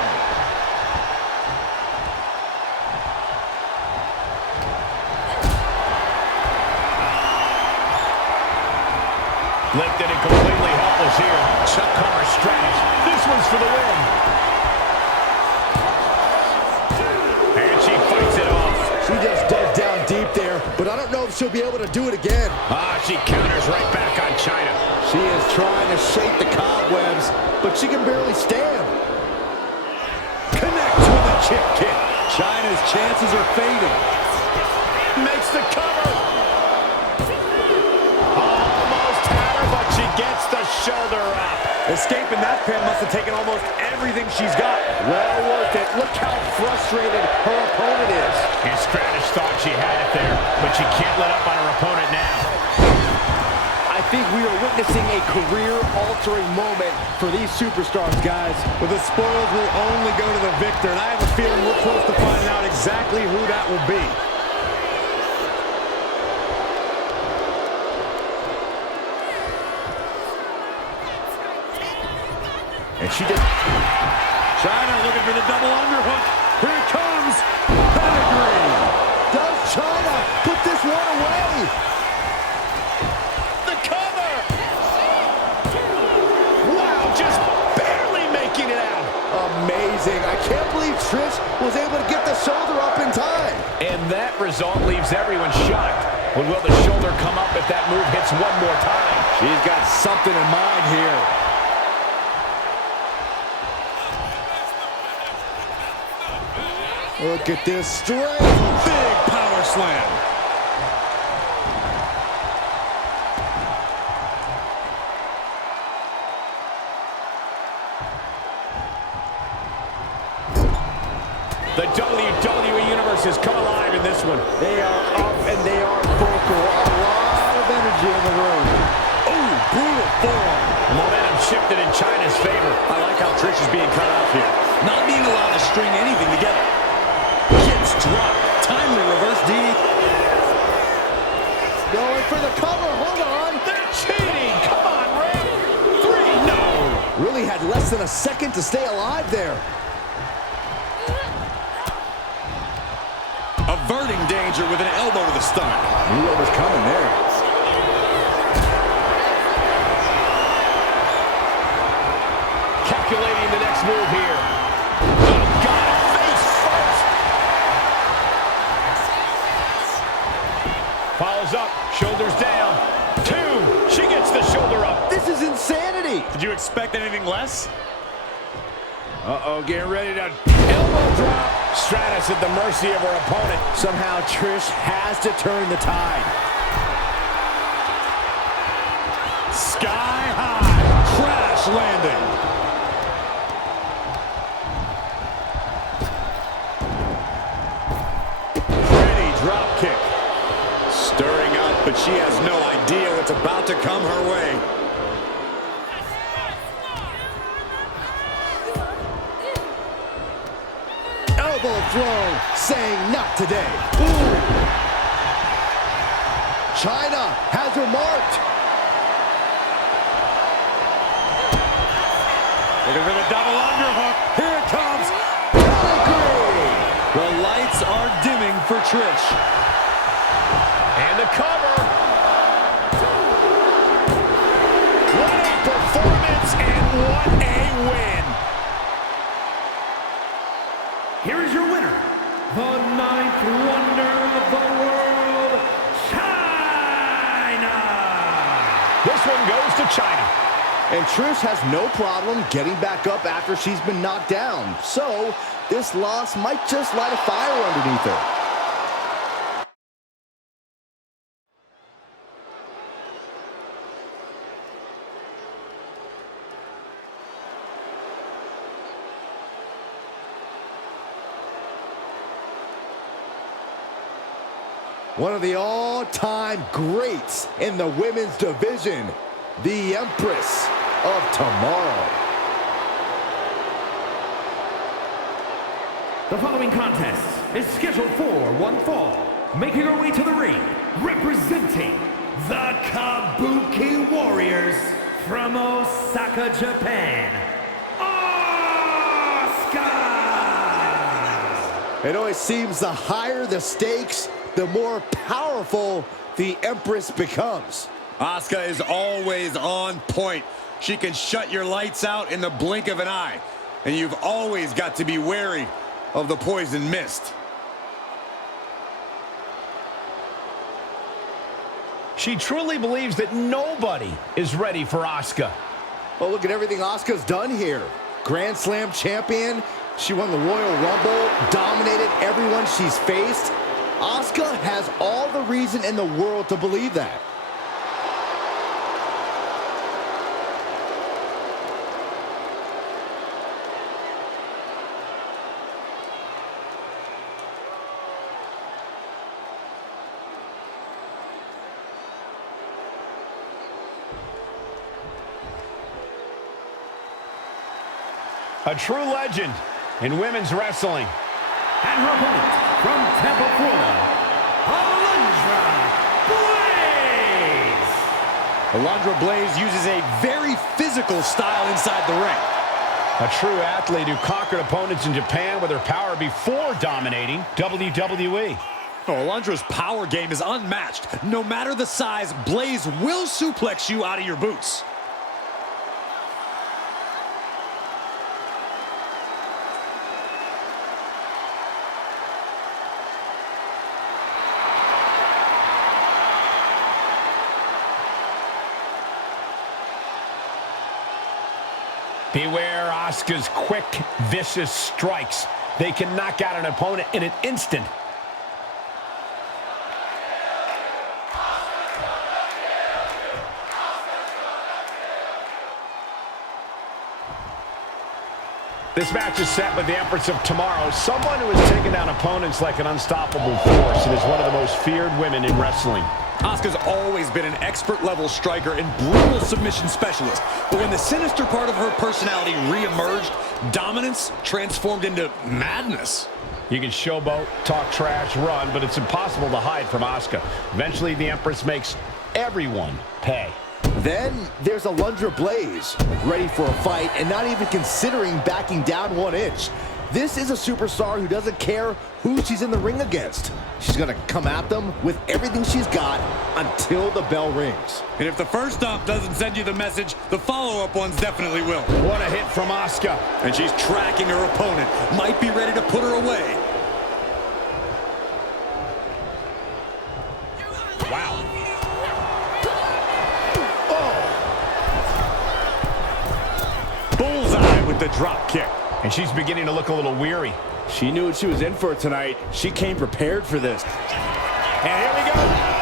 Lifted and completely helpless here. Chuck cover Stratus. This one's for the win. And she fights it off. She just dug down deep there, but I don't know if she'll be able to do it again. She counters right back on China. She is trying to shake the cobwebs, but she can barely stand. Connects with a chip kick. China's chances are fading. Makes the cover. Almost had her, but she gets the shoulder up. Escaping that pin must have taken almost everything she's got. Well worth it. Look how frustrated her opponent is. And Stratus thought she had it there, but she can't let up on her opponent now. I think we are witnessing a career-altering moment for these superstars, guys. But the spoils will only go to the victor, and I have a feeling we're close to finding out exactly who that will be. And she just... China looking for the double underhook. Here it comes. Pedigree. Does China put this one away? The cover! Wow, just barely making it out. Amazing. I can't believe Trish was able to get the shoulder up in time. And that result leaves everyone shocked. But will the shoulder come up if that move hits one more time? She's got something in mind here. Look at this strength. Big power slam. The WWE Universe has come alive in this one. They are up and they are vocal. A lot of energy in the room. Ooh, brutal forearm. Momentum shifted in China's favor. I like how Trish is being cut off here. Not being allowed to string anything together. Gets dropped. Timely reverse DDT. Going for the cover. Hold on. They're cheating. Come on, Ray. 3, no. Really had less than a second to stay alive there. Averting danger with an elbow to the stomach. Knew what was coming there. Calculating the next move here. Oh, God, face first. expect anything less? Uh-oh, getting ready to elbow drop. Stratus at the mercy of her opponent. Somehow Trish has to turn the tide. Sky high, crash landing. Pretty drop kick. Stirring up, but she has no idea what's about to come her way. Elbow throw, saying not today. Ooh. China has her marked. Looking for the double underhook. Here it comes. Pedigree. The lights are dimming for Trish. And the cover. What a performance and what a win. Here is your winner, the ninth wonder of the world, China! This one goes to China. And Trish has no problem getting back up after she's been knocked down. So this loss might just light a fire underneath her. One of the all-time greats in the women's division, the Empress of Tomorrow. The following contest is scheduled for one fall. Making her way to the ring, representing the Kabuki Warriors from Osaka, Japan, Asuka! It always seems the higher the stakes, the more powerful the Empress becomes. Asuka is always on point. She can shut your lights out in the blink of an eye. And you've always got to be wary of the poison mist. She truly believes that nobody is ready for Asuka. Well, look at everything Asuka's done here. Grand Slam champion. She won the Royal Rumble, dominated everyone she's faced. Asuka has all the reason in the world to believe that. A true legend in women's wrestling. And her opponent from Tampa, Florida, Alundra Blaze! Alundra Blaze uses a very physical style inside the ring. A true athlete who conquered opponents in Japan with her power before dominating WWE. Oh, Alundra's power game is unmatched. No matter the size, Blaze will suplex you out of your boots. Beware Asuka's quick, vicious strikes. They can knock out an opponent in an instant. This match is set with the Empress of Tomorrow, someone who has taken down opponents like an unstoppable force and is one of the most feared women in wrestling. Asuka's always been an expert-level striker and brutal submission specialist. But when the sinister part of her personality re-emerged, dominance transformed into madness. You can showboat, talk trash, run, but it's impossible to hide from Asuka. Eventually, the Empress makes everyone pay. Then there's Alundra Blaze, ready for a fight and not even considering backing down 1 inch. This is a superstar who doesn't care who she's in the ring against. She's gonna come at them with everything she's got until the bell rings. And if the first stomp doesn't send you the message, the follow-up ones definitely will. What a hit from Asuka. And she's tracking her opponent. Might be ready to put her away. Wow. drop kick. And she's beginning to look a little weary. She knew what she was in for tonight. She came prepared for this. And here we go.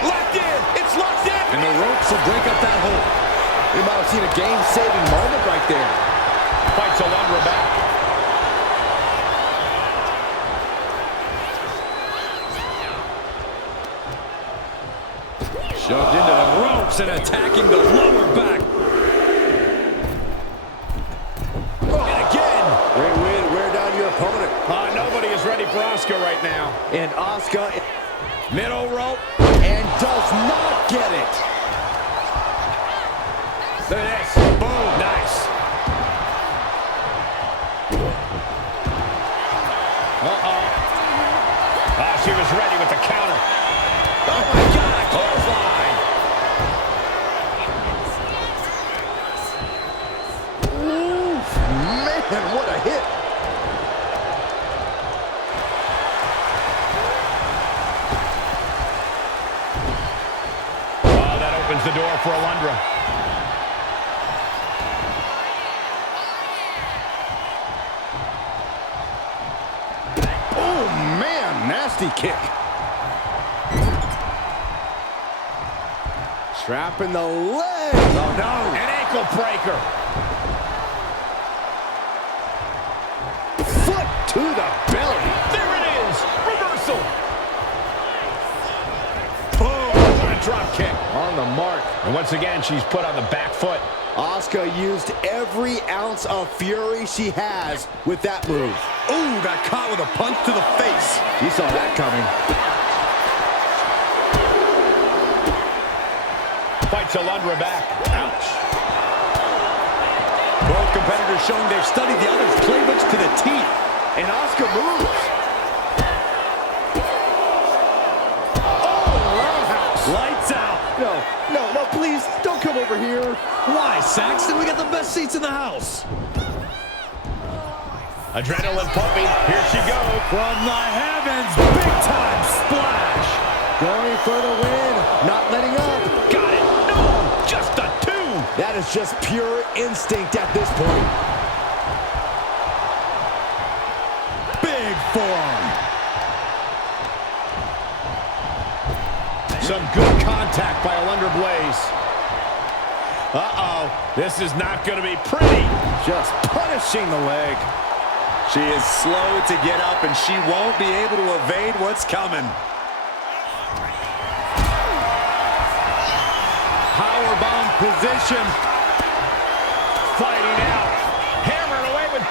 Locked in. It's locked in. And the ropes will break up that hold. We might have seen a game-saving moment right there. Fights Alundra back. Shoved into the ropes and attacking the lower back. And again. Great way to wear down your opponent. Nobody is ready for Asuka right now. And Asuka, Middle rope. and does not get it. Look at this. Boom. Nice. She was ready with the counter. Oh my God, clothesline. Oof, man, what a hit. Oh, that opens the door for Alundra. Oh, man, nasty kick. Trapping the leg. Oh, no. An ankle breaker. Foot to the belly. There it is. Reversal. Boom. What a drop kick. On the mark. And once again, she's put on the back foot. Asuka used every ounce of fury she has with that move. Ooh, got caught with a punch to the face. You saw that coming. Fights Alundra back. Ouch. Both competitors showing they've studied the other's playbooks to the teeth. And Asuka moves. Lights out. No, please, don't come over here. Why, Saxton? We got the best seats in the house. Adrenaline pumping. Here she goes. From the heavens, big time splash. Going for the win, not letting up. Got it. No, just a 2. That is just pure instinct at this point. Big forearm. Some good contact by Alundra Blaze. Uh-oh. This is not going to be pretty. Just punishing the leg. She is slow to get up, and she won't be able to evade what's coming. Powerbomb position. Fighting out. Hammered away with...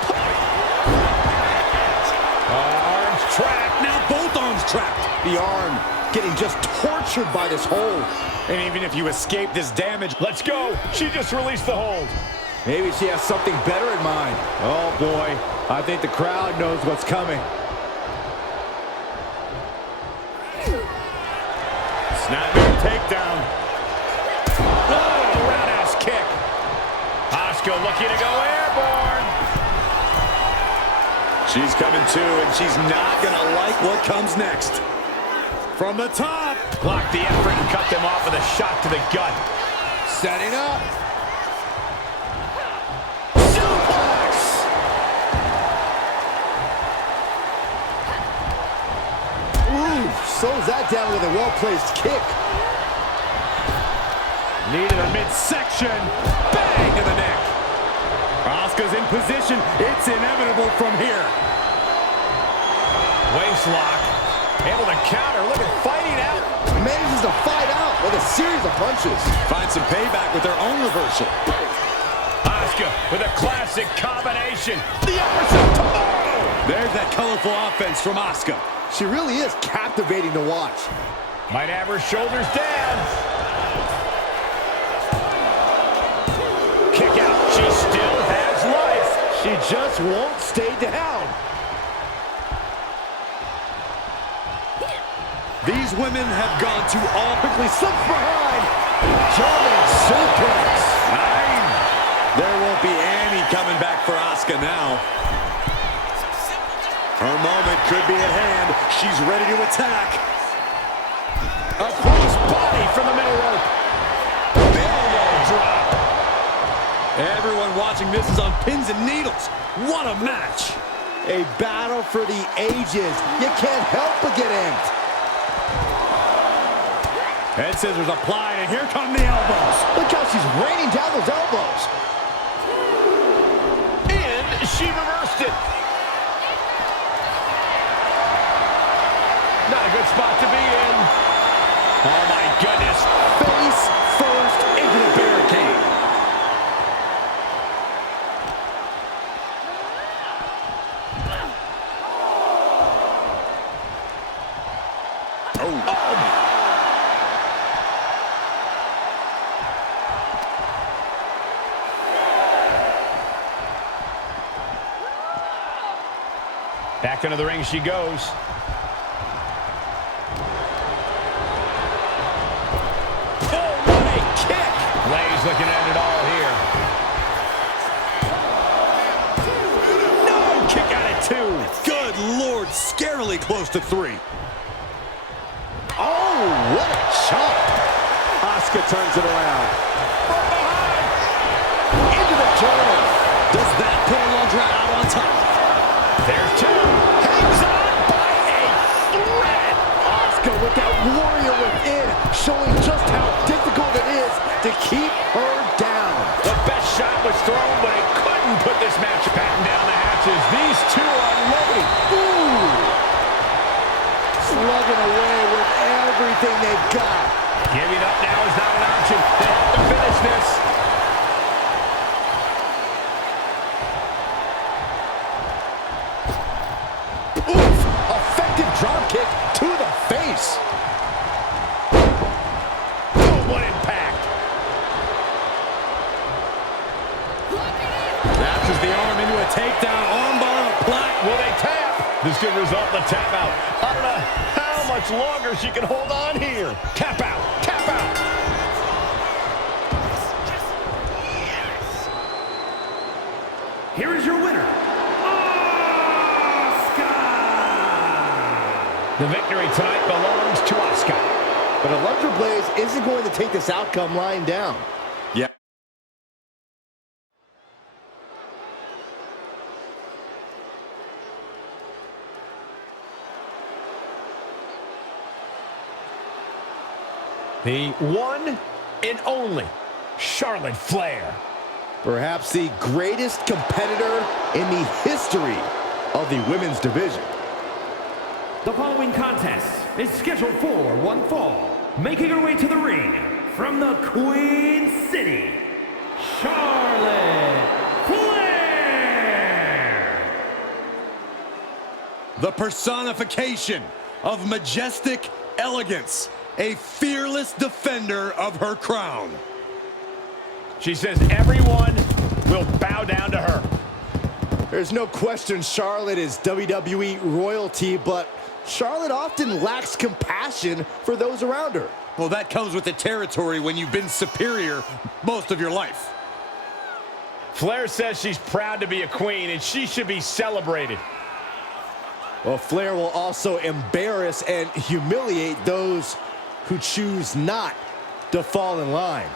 arms trapped. Now both arms trapped. The arm getting just tortured by this hold. And even if you escape this damage... Let's go. She just released the hold. Maybe she has something better in mind. Oh, boy. I think the crowd knows what's coming. Snapmare takedown. Oh, roundhouse kick. Asuka looking to go airborne. She's coming too, and she's not going to like what comes next. From the top. Blocked the effort and cut them off with a shot to the gut. Setting up. Slows that down with a well-placed kick. Needed a midsection. Bang to the neck. Asuka's in position. It's inevitable from here. Waist lock. Able to counter. Look at fighting out. Manages to fight out with a series of punches. Find some payback with their own reversal. Asuka with a classic combination. The upper tomorrow. There's that colorful offense from Asuka. She really is captivating to watch. Might have her shoulders down. Kick out. She still has life. She just won't stay down. These women have gone to all... Quickly slips behind. German suplex. 9. There won't be any coming back for Asuka now. Her moment could be at hand. She's ready to attack. A cross body from the middle rope. Big drop. Everyone watching watching this is on pins and needles. What a match. A battle for the ages. You can't help but get amped. Head scissors applied, and here come the elbows. Look how she's raining down those elbows. And she reversed it. Not a good spot to be in. Oh, my goodness. Face first into the barricade. Back into the ring she goes. Oh, what a kick! Blaze looking at it all here. No, kick out at 2. Good Lord, scarily close to 3. Oh, what a chop. Asuka turns it around. From behind! Into the corner. Does that put Alundra out on top? There's 2. Hangs on by a thread! Asuka with that warrior within, showing just how difficult it is to keep her down. The best shot was thrown, but it couldn't put this match back down the hatches. These 2 are loaded. Ooh. Slugging away with everything they've got. Giving up now is not an option. They have to finish this. Oof! Effective dropkick to the face. Oh, what impact. Passes the arm into a takedown. Armbar applied. Will they tap? This could result in a tap out. I don't know how much longer she can hold on here. Tap out. Tap out. Here is your winner, Asuka! The victory tonight belongs to Asuka. But Alundra Blaze isn't going to take this outcome lying down. Yeah. The one and only Charlotte Flair. Perhaps the greatest competitor in the history of the women's division. The following contest is scheduled for one fall. Making her way to the ring from the Queen City, Charlotte Flair! The personification of majestic elegance. A fearless defender of her crown. She says everyone will bow down to her. There's no question Charlotte is WWE royalty, but Charlotte often lacks compassion for those around her. Well, that comes with the territory when you've been superior most of your life. Flair says she's proud to be a queen, and she should be celebrated. Well, Flair will also embarrass and humiliate those who choose not to fall in line.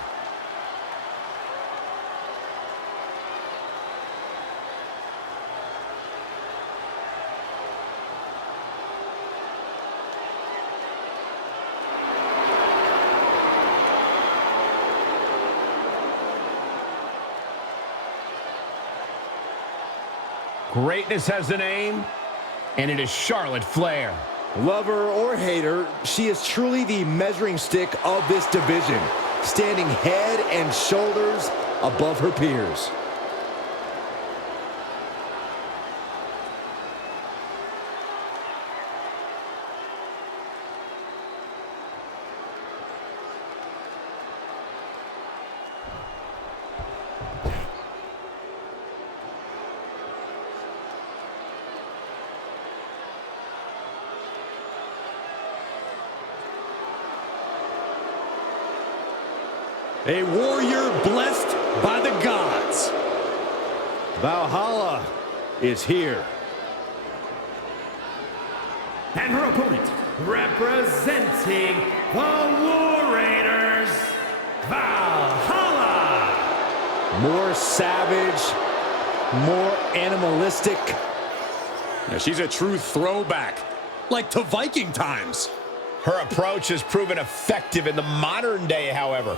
Greatness has a name, and it is Charlotte Flair. Love her or hate her, she is truly the measuring stick of this division, standing head and shoulders above her peers. A warrior blessed by the gods. Valhalla is here. And her opponent, representing the War Raiders, Valhalla. More savage, more animalistic. Yeah, she's a true throwback, like to Viking times. Her approach has proven effective in the modern day, however.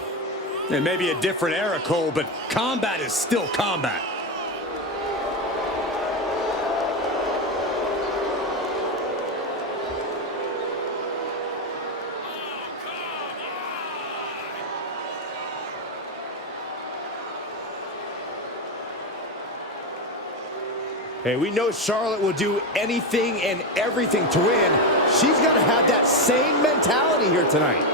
It may be a different era, Cole, but combat is still combat. Hey, we know Charlotte will do anything and everything to win. She's got to have that same mentality here tonight.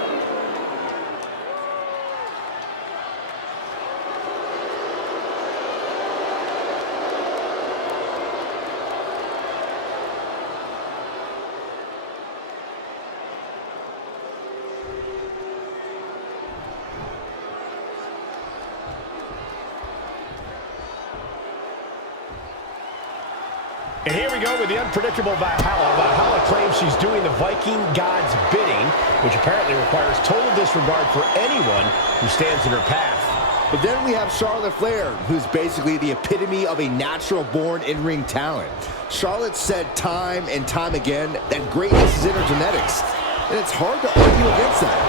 And here we go with the unpredictable Valhalla. Valhalla claims she's doing the Viking god's bidding, which apparently requires total disregard for anyone who stands in her path. But then we have Charlotte Flair, who's basically the epitome of a natural-born in-ring talent. Charlotte said time and time again that greatness is in her genetics, and it's hard to argue against that.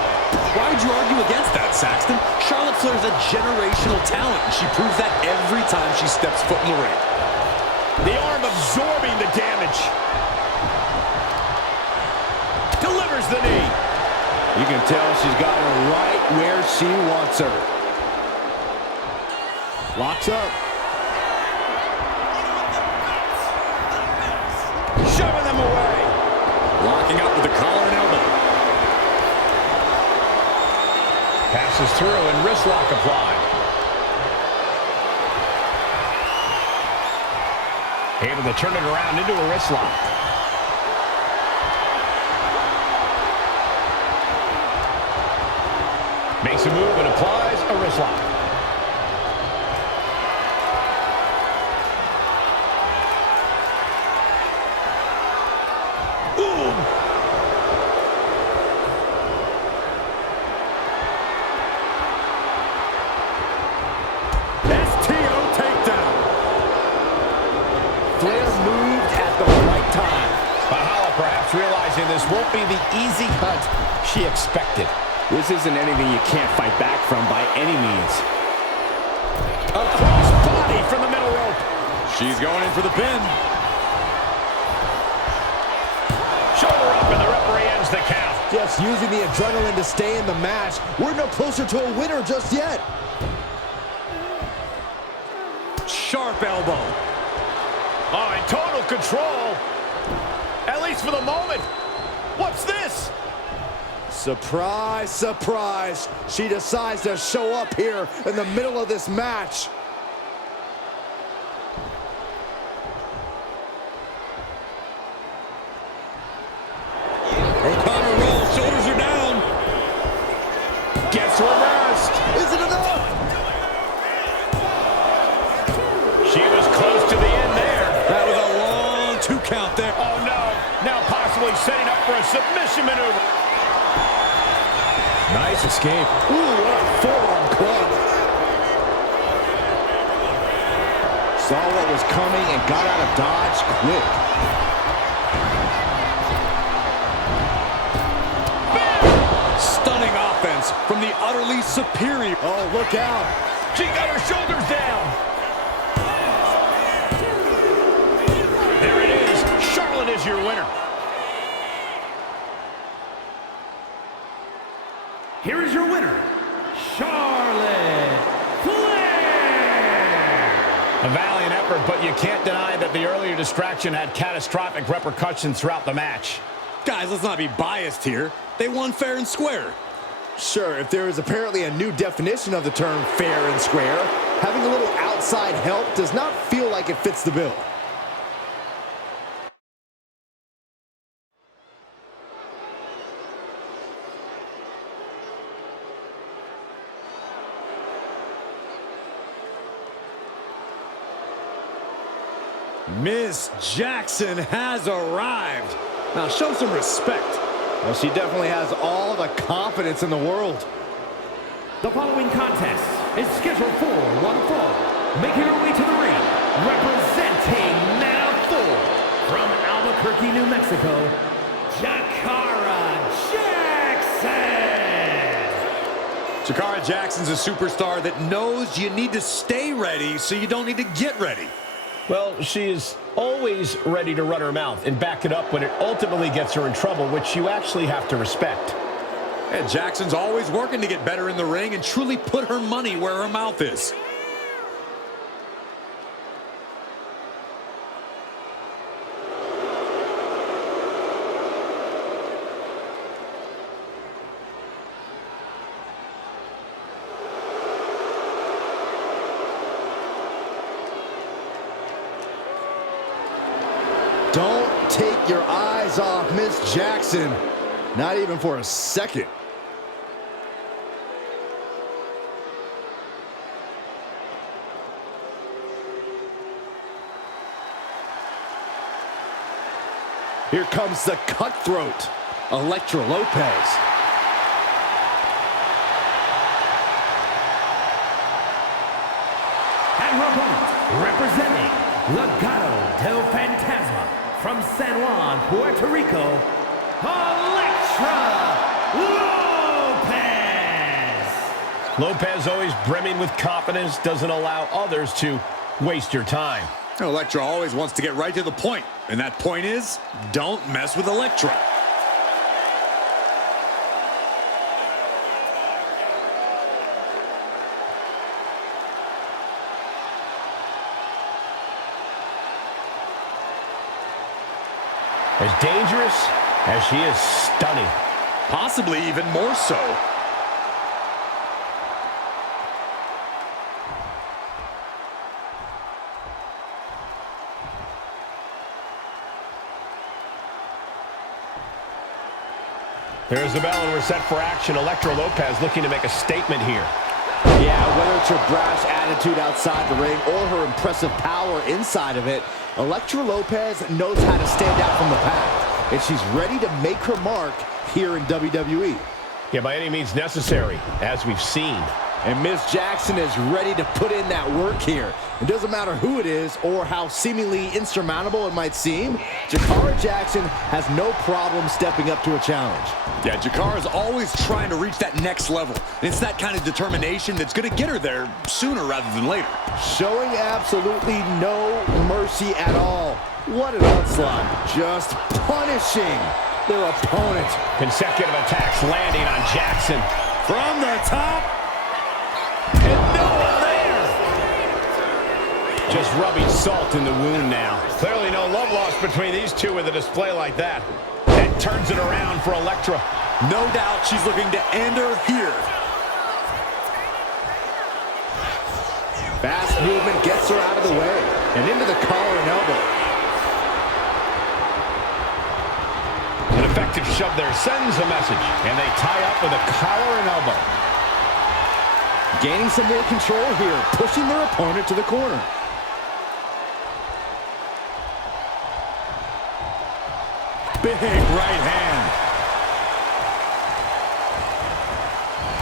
Why would you argue against that, Saxton? Charlotte Flair is a generational talent, and she proves that every time she steps foot in the ring. The arm absorbing the damage. Delivers the knee. You can tell she's got her right where she wants her. Locks up. Shoving them away. Locking up with the collar and elbow. Passes through and wrist lock applied. Able to turn it around into a wrist lock. Makes a move and applies a wrist lock. Realizing this won't be the easy hunt she expected. This isn't anything you can't fight back from by any means. A cross body from the middle rope. She's going in for the pin. Shoulder up and the referee ends the count. Just using the adrenaline to stay in the match. We're no closer to a winner just yet. Sharp elbow. Oh, in total control. At least for the moment. What's this? Surprise, surprise. She decides to show up here in the middle of this match. O'Connor rolls, shoulders are down. Gets reversed. Is it enough? She was close to the end there. That was a long 2 count there. Oh no, now possibly setting up for a submission maneuver. Nice escape. Ooh, what a forearm club. Saw what was coming and got out of dodge quick. Stunning offense from the utterly superior. Oh, look out. She got her shoulders down. There it is. Charlotte is your winner. Here is your winner, Charlotte Flair. A valiant effort, but you can't deny that the earlier distraction had catastrophic repercussions throughout the match. Guys, let's not be biased here. They won fair and square. Sure, if there is apparently a new definition of the term fair and square, having a little outside help does not feel like it fits the bill. Miss Jackson has arrived. Now show some respect. Well, she definitely has all the confidence in the world. The following contest is scheduled for one fall. Making her way to the ring, representing now from Albuquerque, New Mexico, Jakara Jackson. Jakara Jackson's a superstar that knows you need to stay ready so you don't need to get ready. Well, she is always ready to run her mouth and back it up when it ultimately gets her in trouble, which you actually have to respect. And Jackson's always working to get better in the ring and truly put her money where her mouth is. Don't take your eyes off Miss Jackson. Not even for a second. Here comes the cutthroat, Elektra Lopez. And her opponent, representing Legado del Fantasma from San Juan, Puerto Rico, Elektra Lopez. Lopez always brimming with confidence, doesn't allow others to waste your time. Elektra always wants to get right to the point, and that point is, don't mess with Elektra. As dangerous as she is stunning. Possibly even more so. There's the bell and we're set for action. Elektra Lopez looking to make a statement here. Yeah, whether it's her brash attitude outside the ring or her impressive power inside of it, Elektra Lopez knows how to stand out from the pack, and she's ready to make her mark here in WWE. Yeah, by any means necessary, as we've seen. And Miss Jackson is ready to put in that work here. It doesn't matter who it is or how seemingly insurmountable it might seem, Jakara Jackson has no problem stepping up to a challenge. Yeah, Jakara's always trying to reach that next level. And it's that kind of determination that's going to get her there sooner rather than later. Showing absolutely no mercy at all. What an onslaught. Just punishing their opponent. Consecutive attacks landing on Jackson. From the top. And no one there. Just rubbing salt in the wound now. Clearly no love lost between these two with a display like that. That turns it around for Elektra. No doubt she's looking to end her here. Fast movement gets her out of the way. And into the collar and elbow. An effective shove there sends a message. And they tie up with a collar and elbow. Gaining some more control here, pushing their opponent to the corner. Big right hand.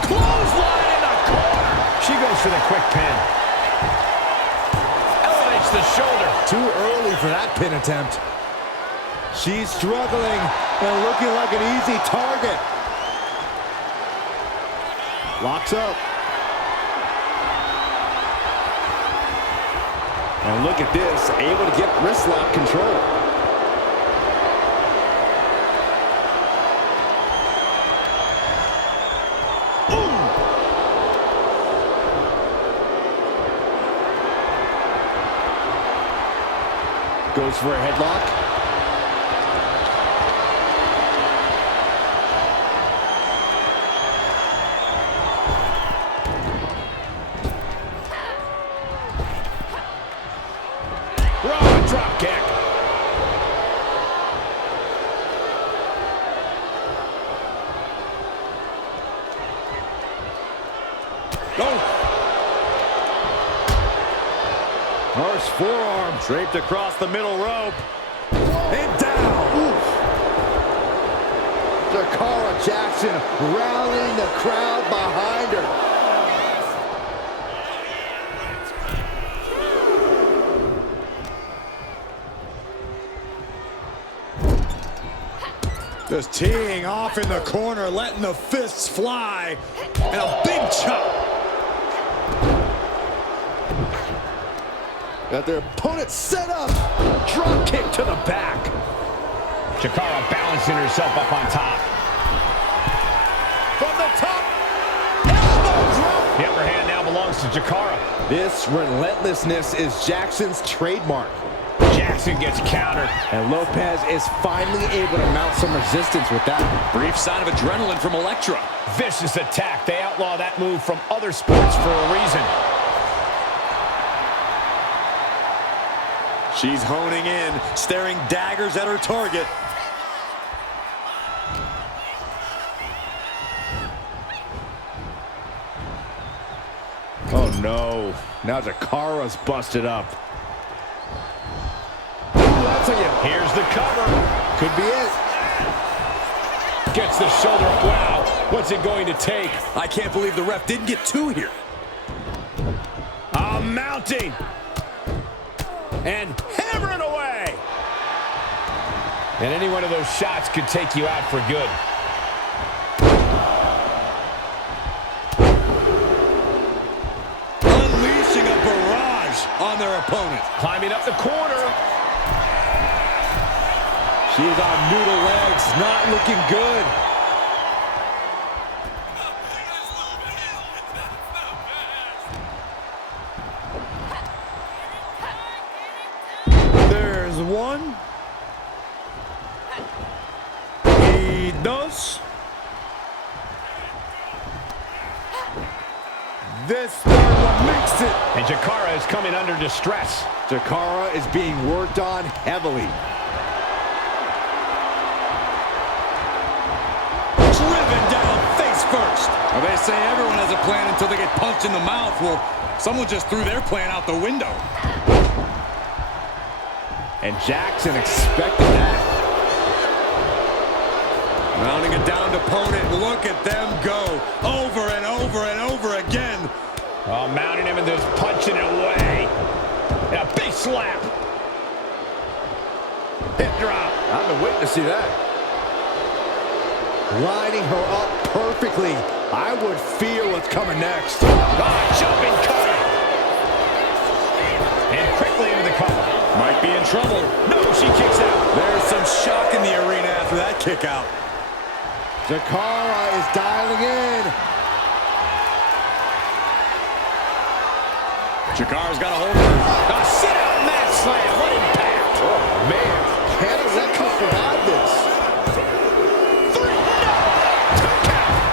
Clothesline in the corner. She goes for the quick pin. Elevates the shoulder. Too early for that pin attempt. She's struggling and looking like an easy target. Locks up. And look at this, able to get wrist lock control. Boom! Goes for a headlock. Drop kick. Go. Harsh forearm. Draped across the middle rope. And down. Oof. Jakara Jackson rallying the crowd behind her. Just teeing off in the corner, letting the fists fly, and a big chop. Got their opponent set up. Drop kick to the back. Chikara balancing herself up on top. From the top. Elbow drop. The upper hand now belongs to Chikara. This relentlessness is Jackson's trademark. Jackson gets countered. And Lopez is finally able to mount some resistance with that. Brief sign of adrenaline from Elektra. Vicious attack. They outlaw that move from other sports for a reason. She's honing in, staring daggers at her target. Oh no. Now Chikara's busted up. That's how you... Here's the cover. Could be it. Gets the shoulder up. Wow. What's it going to take? I can't believe the ref didn't get two here. Mounting. And hammering away. And any one of those shots could take you out for good. Unleashing a barrage on their opponent. Climbing up the corner. She's on noodle legs, not looking good. There's one. Y dos. This third one makes it. And Chikara is coming under distress. Chikara is being worked on heavily. Driven down face first. Well, they say everyone has a plan until they get punched in the mouth. Well, someone just threw their plan out the window. And Jackson expected that. Mounting a downed opponent. Look at them go over and over and over again. Oh, mounting him and just punching it away. And a big slap. Hip drop. I've been waiting to see that. Lining her up perfectly. I would feel what's coming next. Jumping cutter. And quickly into the cover. Might be in trouble. No, she kicks out. There's some shock in the arena after that kick out. Chikara is dialing in. Chikara's got a hold of her. A sit-out mat slam. What impact. Oh, man. Can Elektra survive this?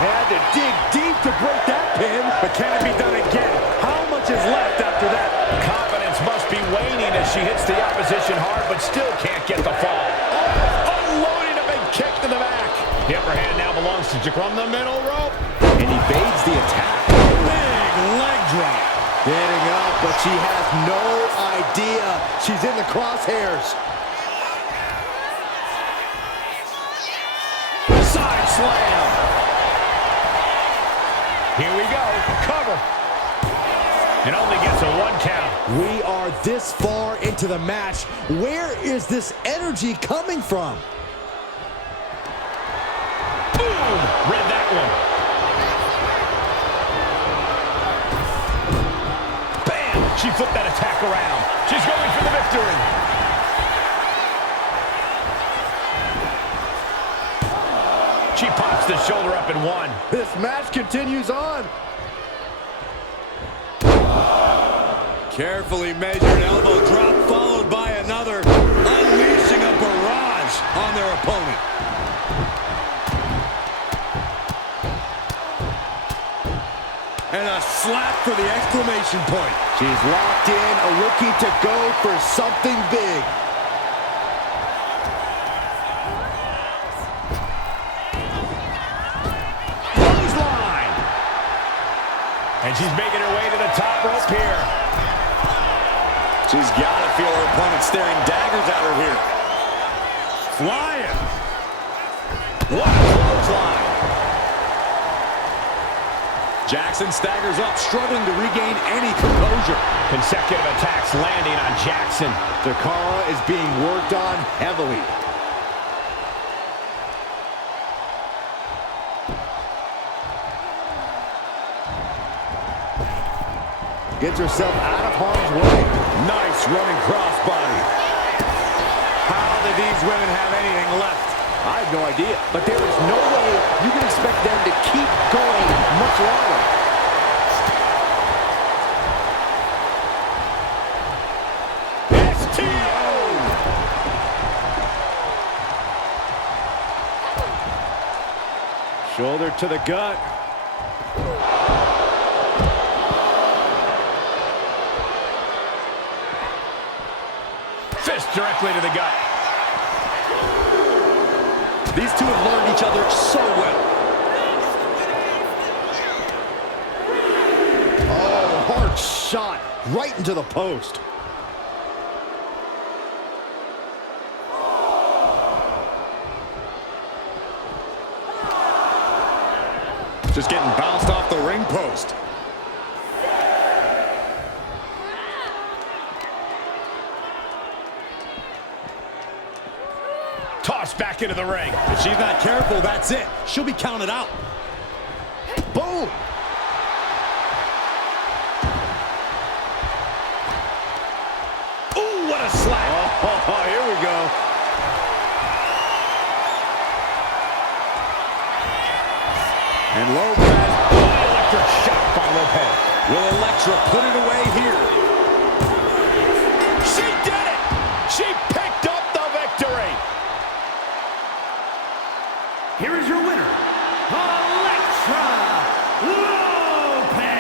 Had to dig deep to break that pin. But can it be done again? How much is left after that? Confidence must be waning as she hits the opposition hard, but still can't get the fall. Oh, unloading a big kick to the back. The upper hand now belongs to Chikara from the middle rope. And evades the attack. Big leg drop. Getting up, but she has no idea she's in the crosshairs. Side slam. Here we go. Cover. And only gets a 1 count. We are this far into the match. Where is this energy coming from? Boom! Read that one. Bam! She flipped that attack around. She's going for the victory. She pops the shoulder up and one. This match continues on. Carefully measured elbow drop followed by another, unleashing a barrage on their opponent. And a slap for the exclamation point. She's locked in, looking to go for something big. Clothesline. And she's making her way to the top rope here. She's got to feel her opponent staring daggers at her here. Flying. What a clothesline. Jackson staggers up, struggling to regain any composure. Consecutive attacks landing on Jackson. Chikara is being worked on heavily. Gets herself out of harm's way. Nice running crossbody. How do these women have anything left? I have no idea, but there is no way you can expect them to keep going much longer. STO! Shoulder to the gut. Fist directly to the gut. These two have learned each other so well. Oh, hard shot right into the post. Just getting bounced off the ring post. Tossed back into the ring. If she's not careful, that's it. She'll be counted out. Boom! Ooh, what a slap. Oh, here we go. And Lopez, electric shot by Lopez. Will Elektra put it away here? She did it! She picked up the victory! Here is your winner, Elektra Lopez.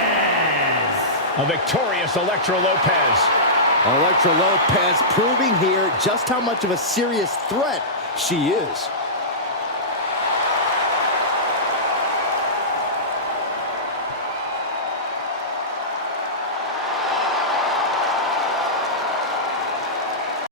A victorious Elektra Lopez. Elektra Lopez proving here just how much of a serious threat she is.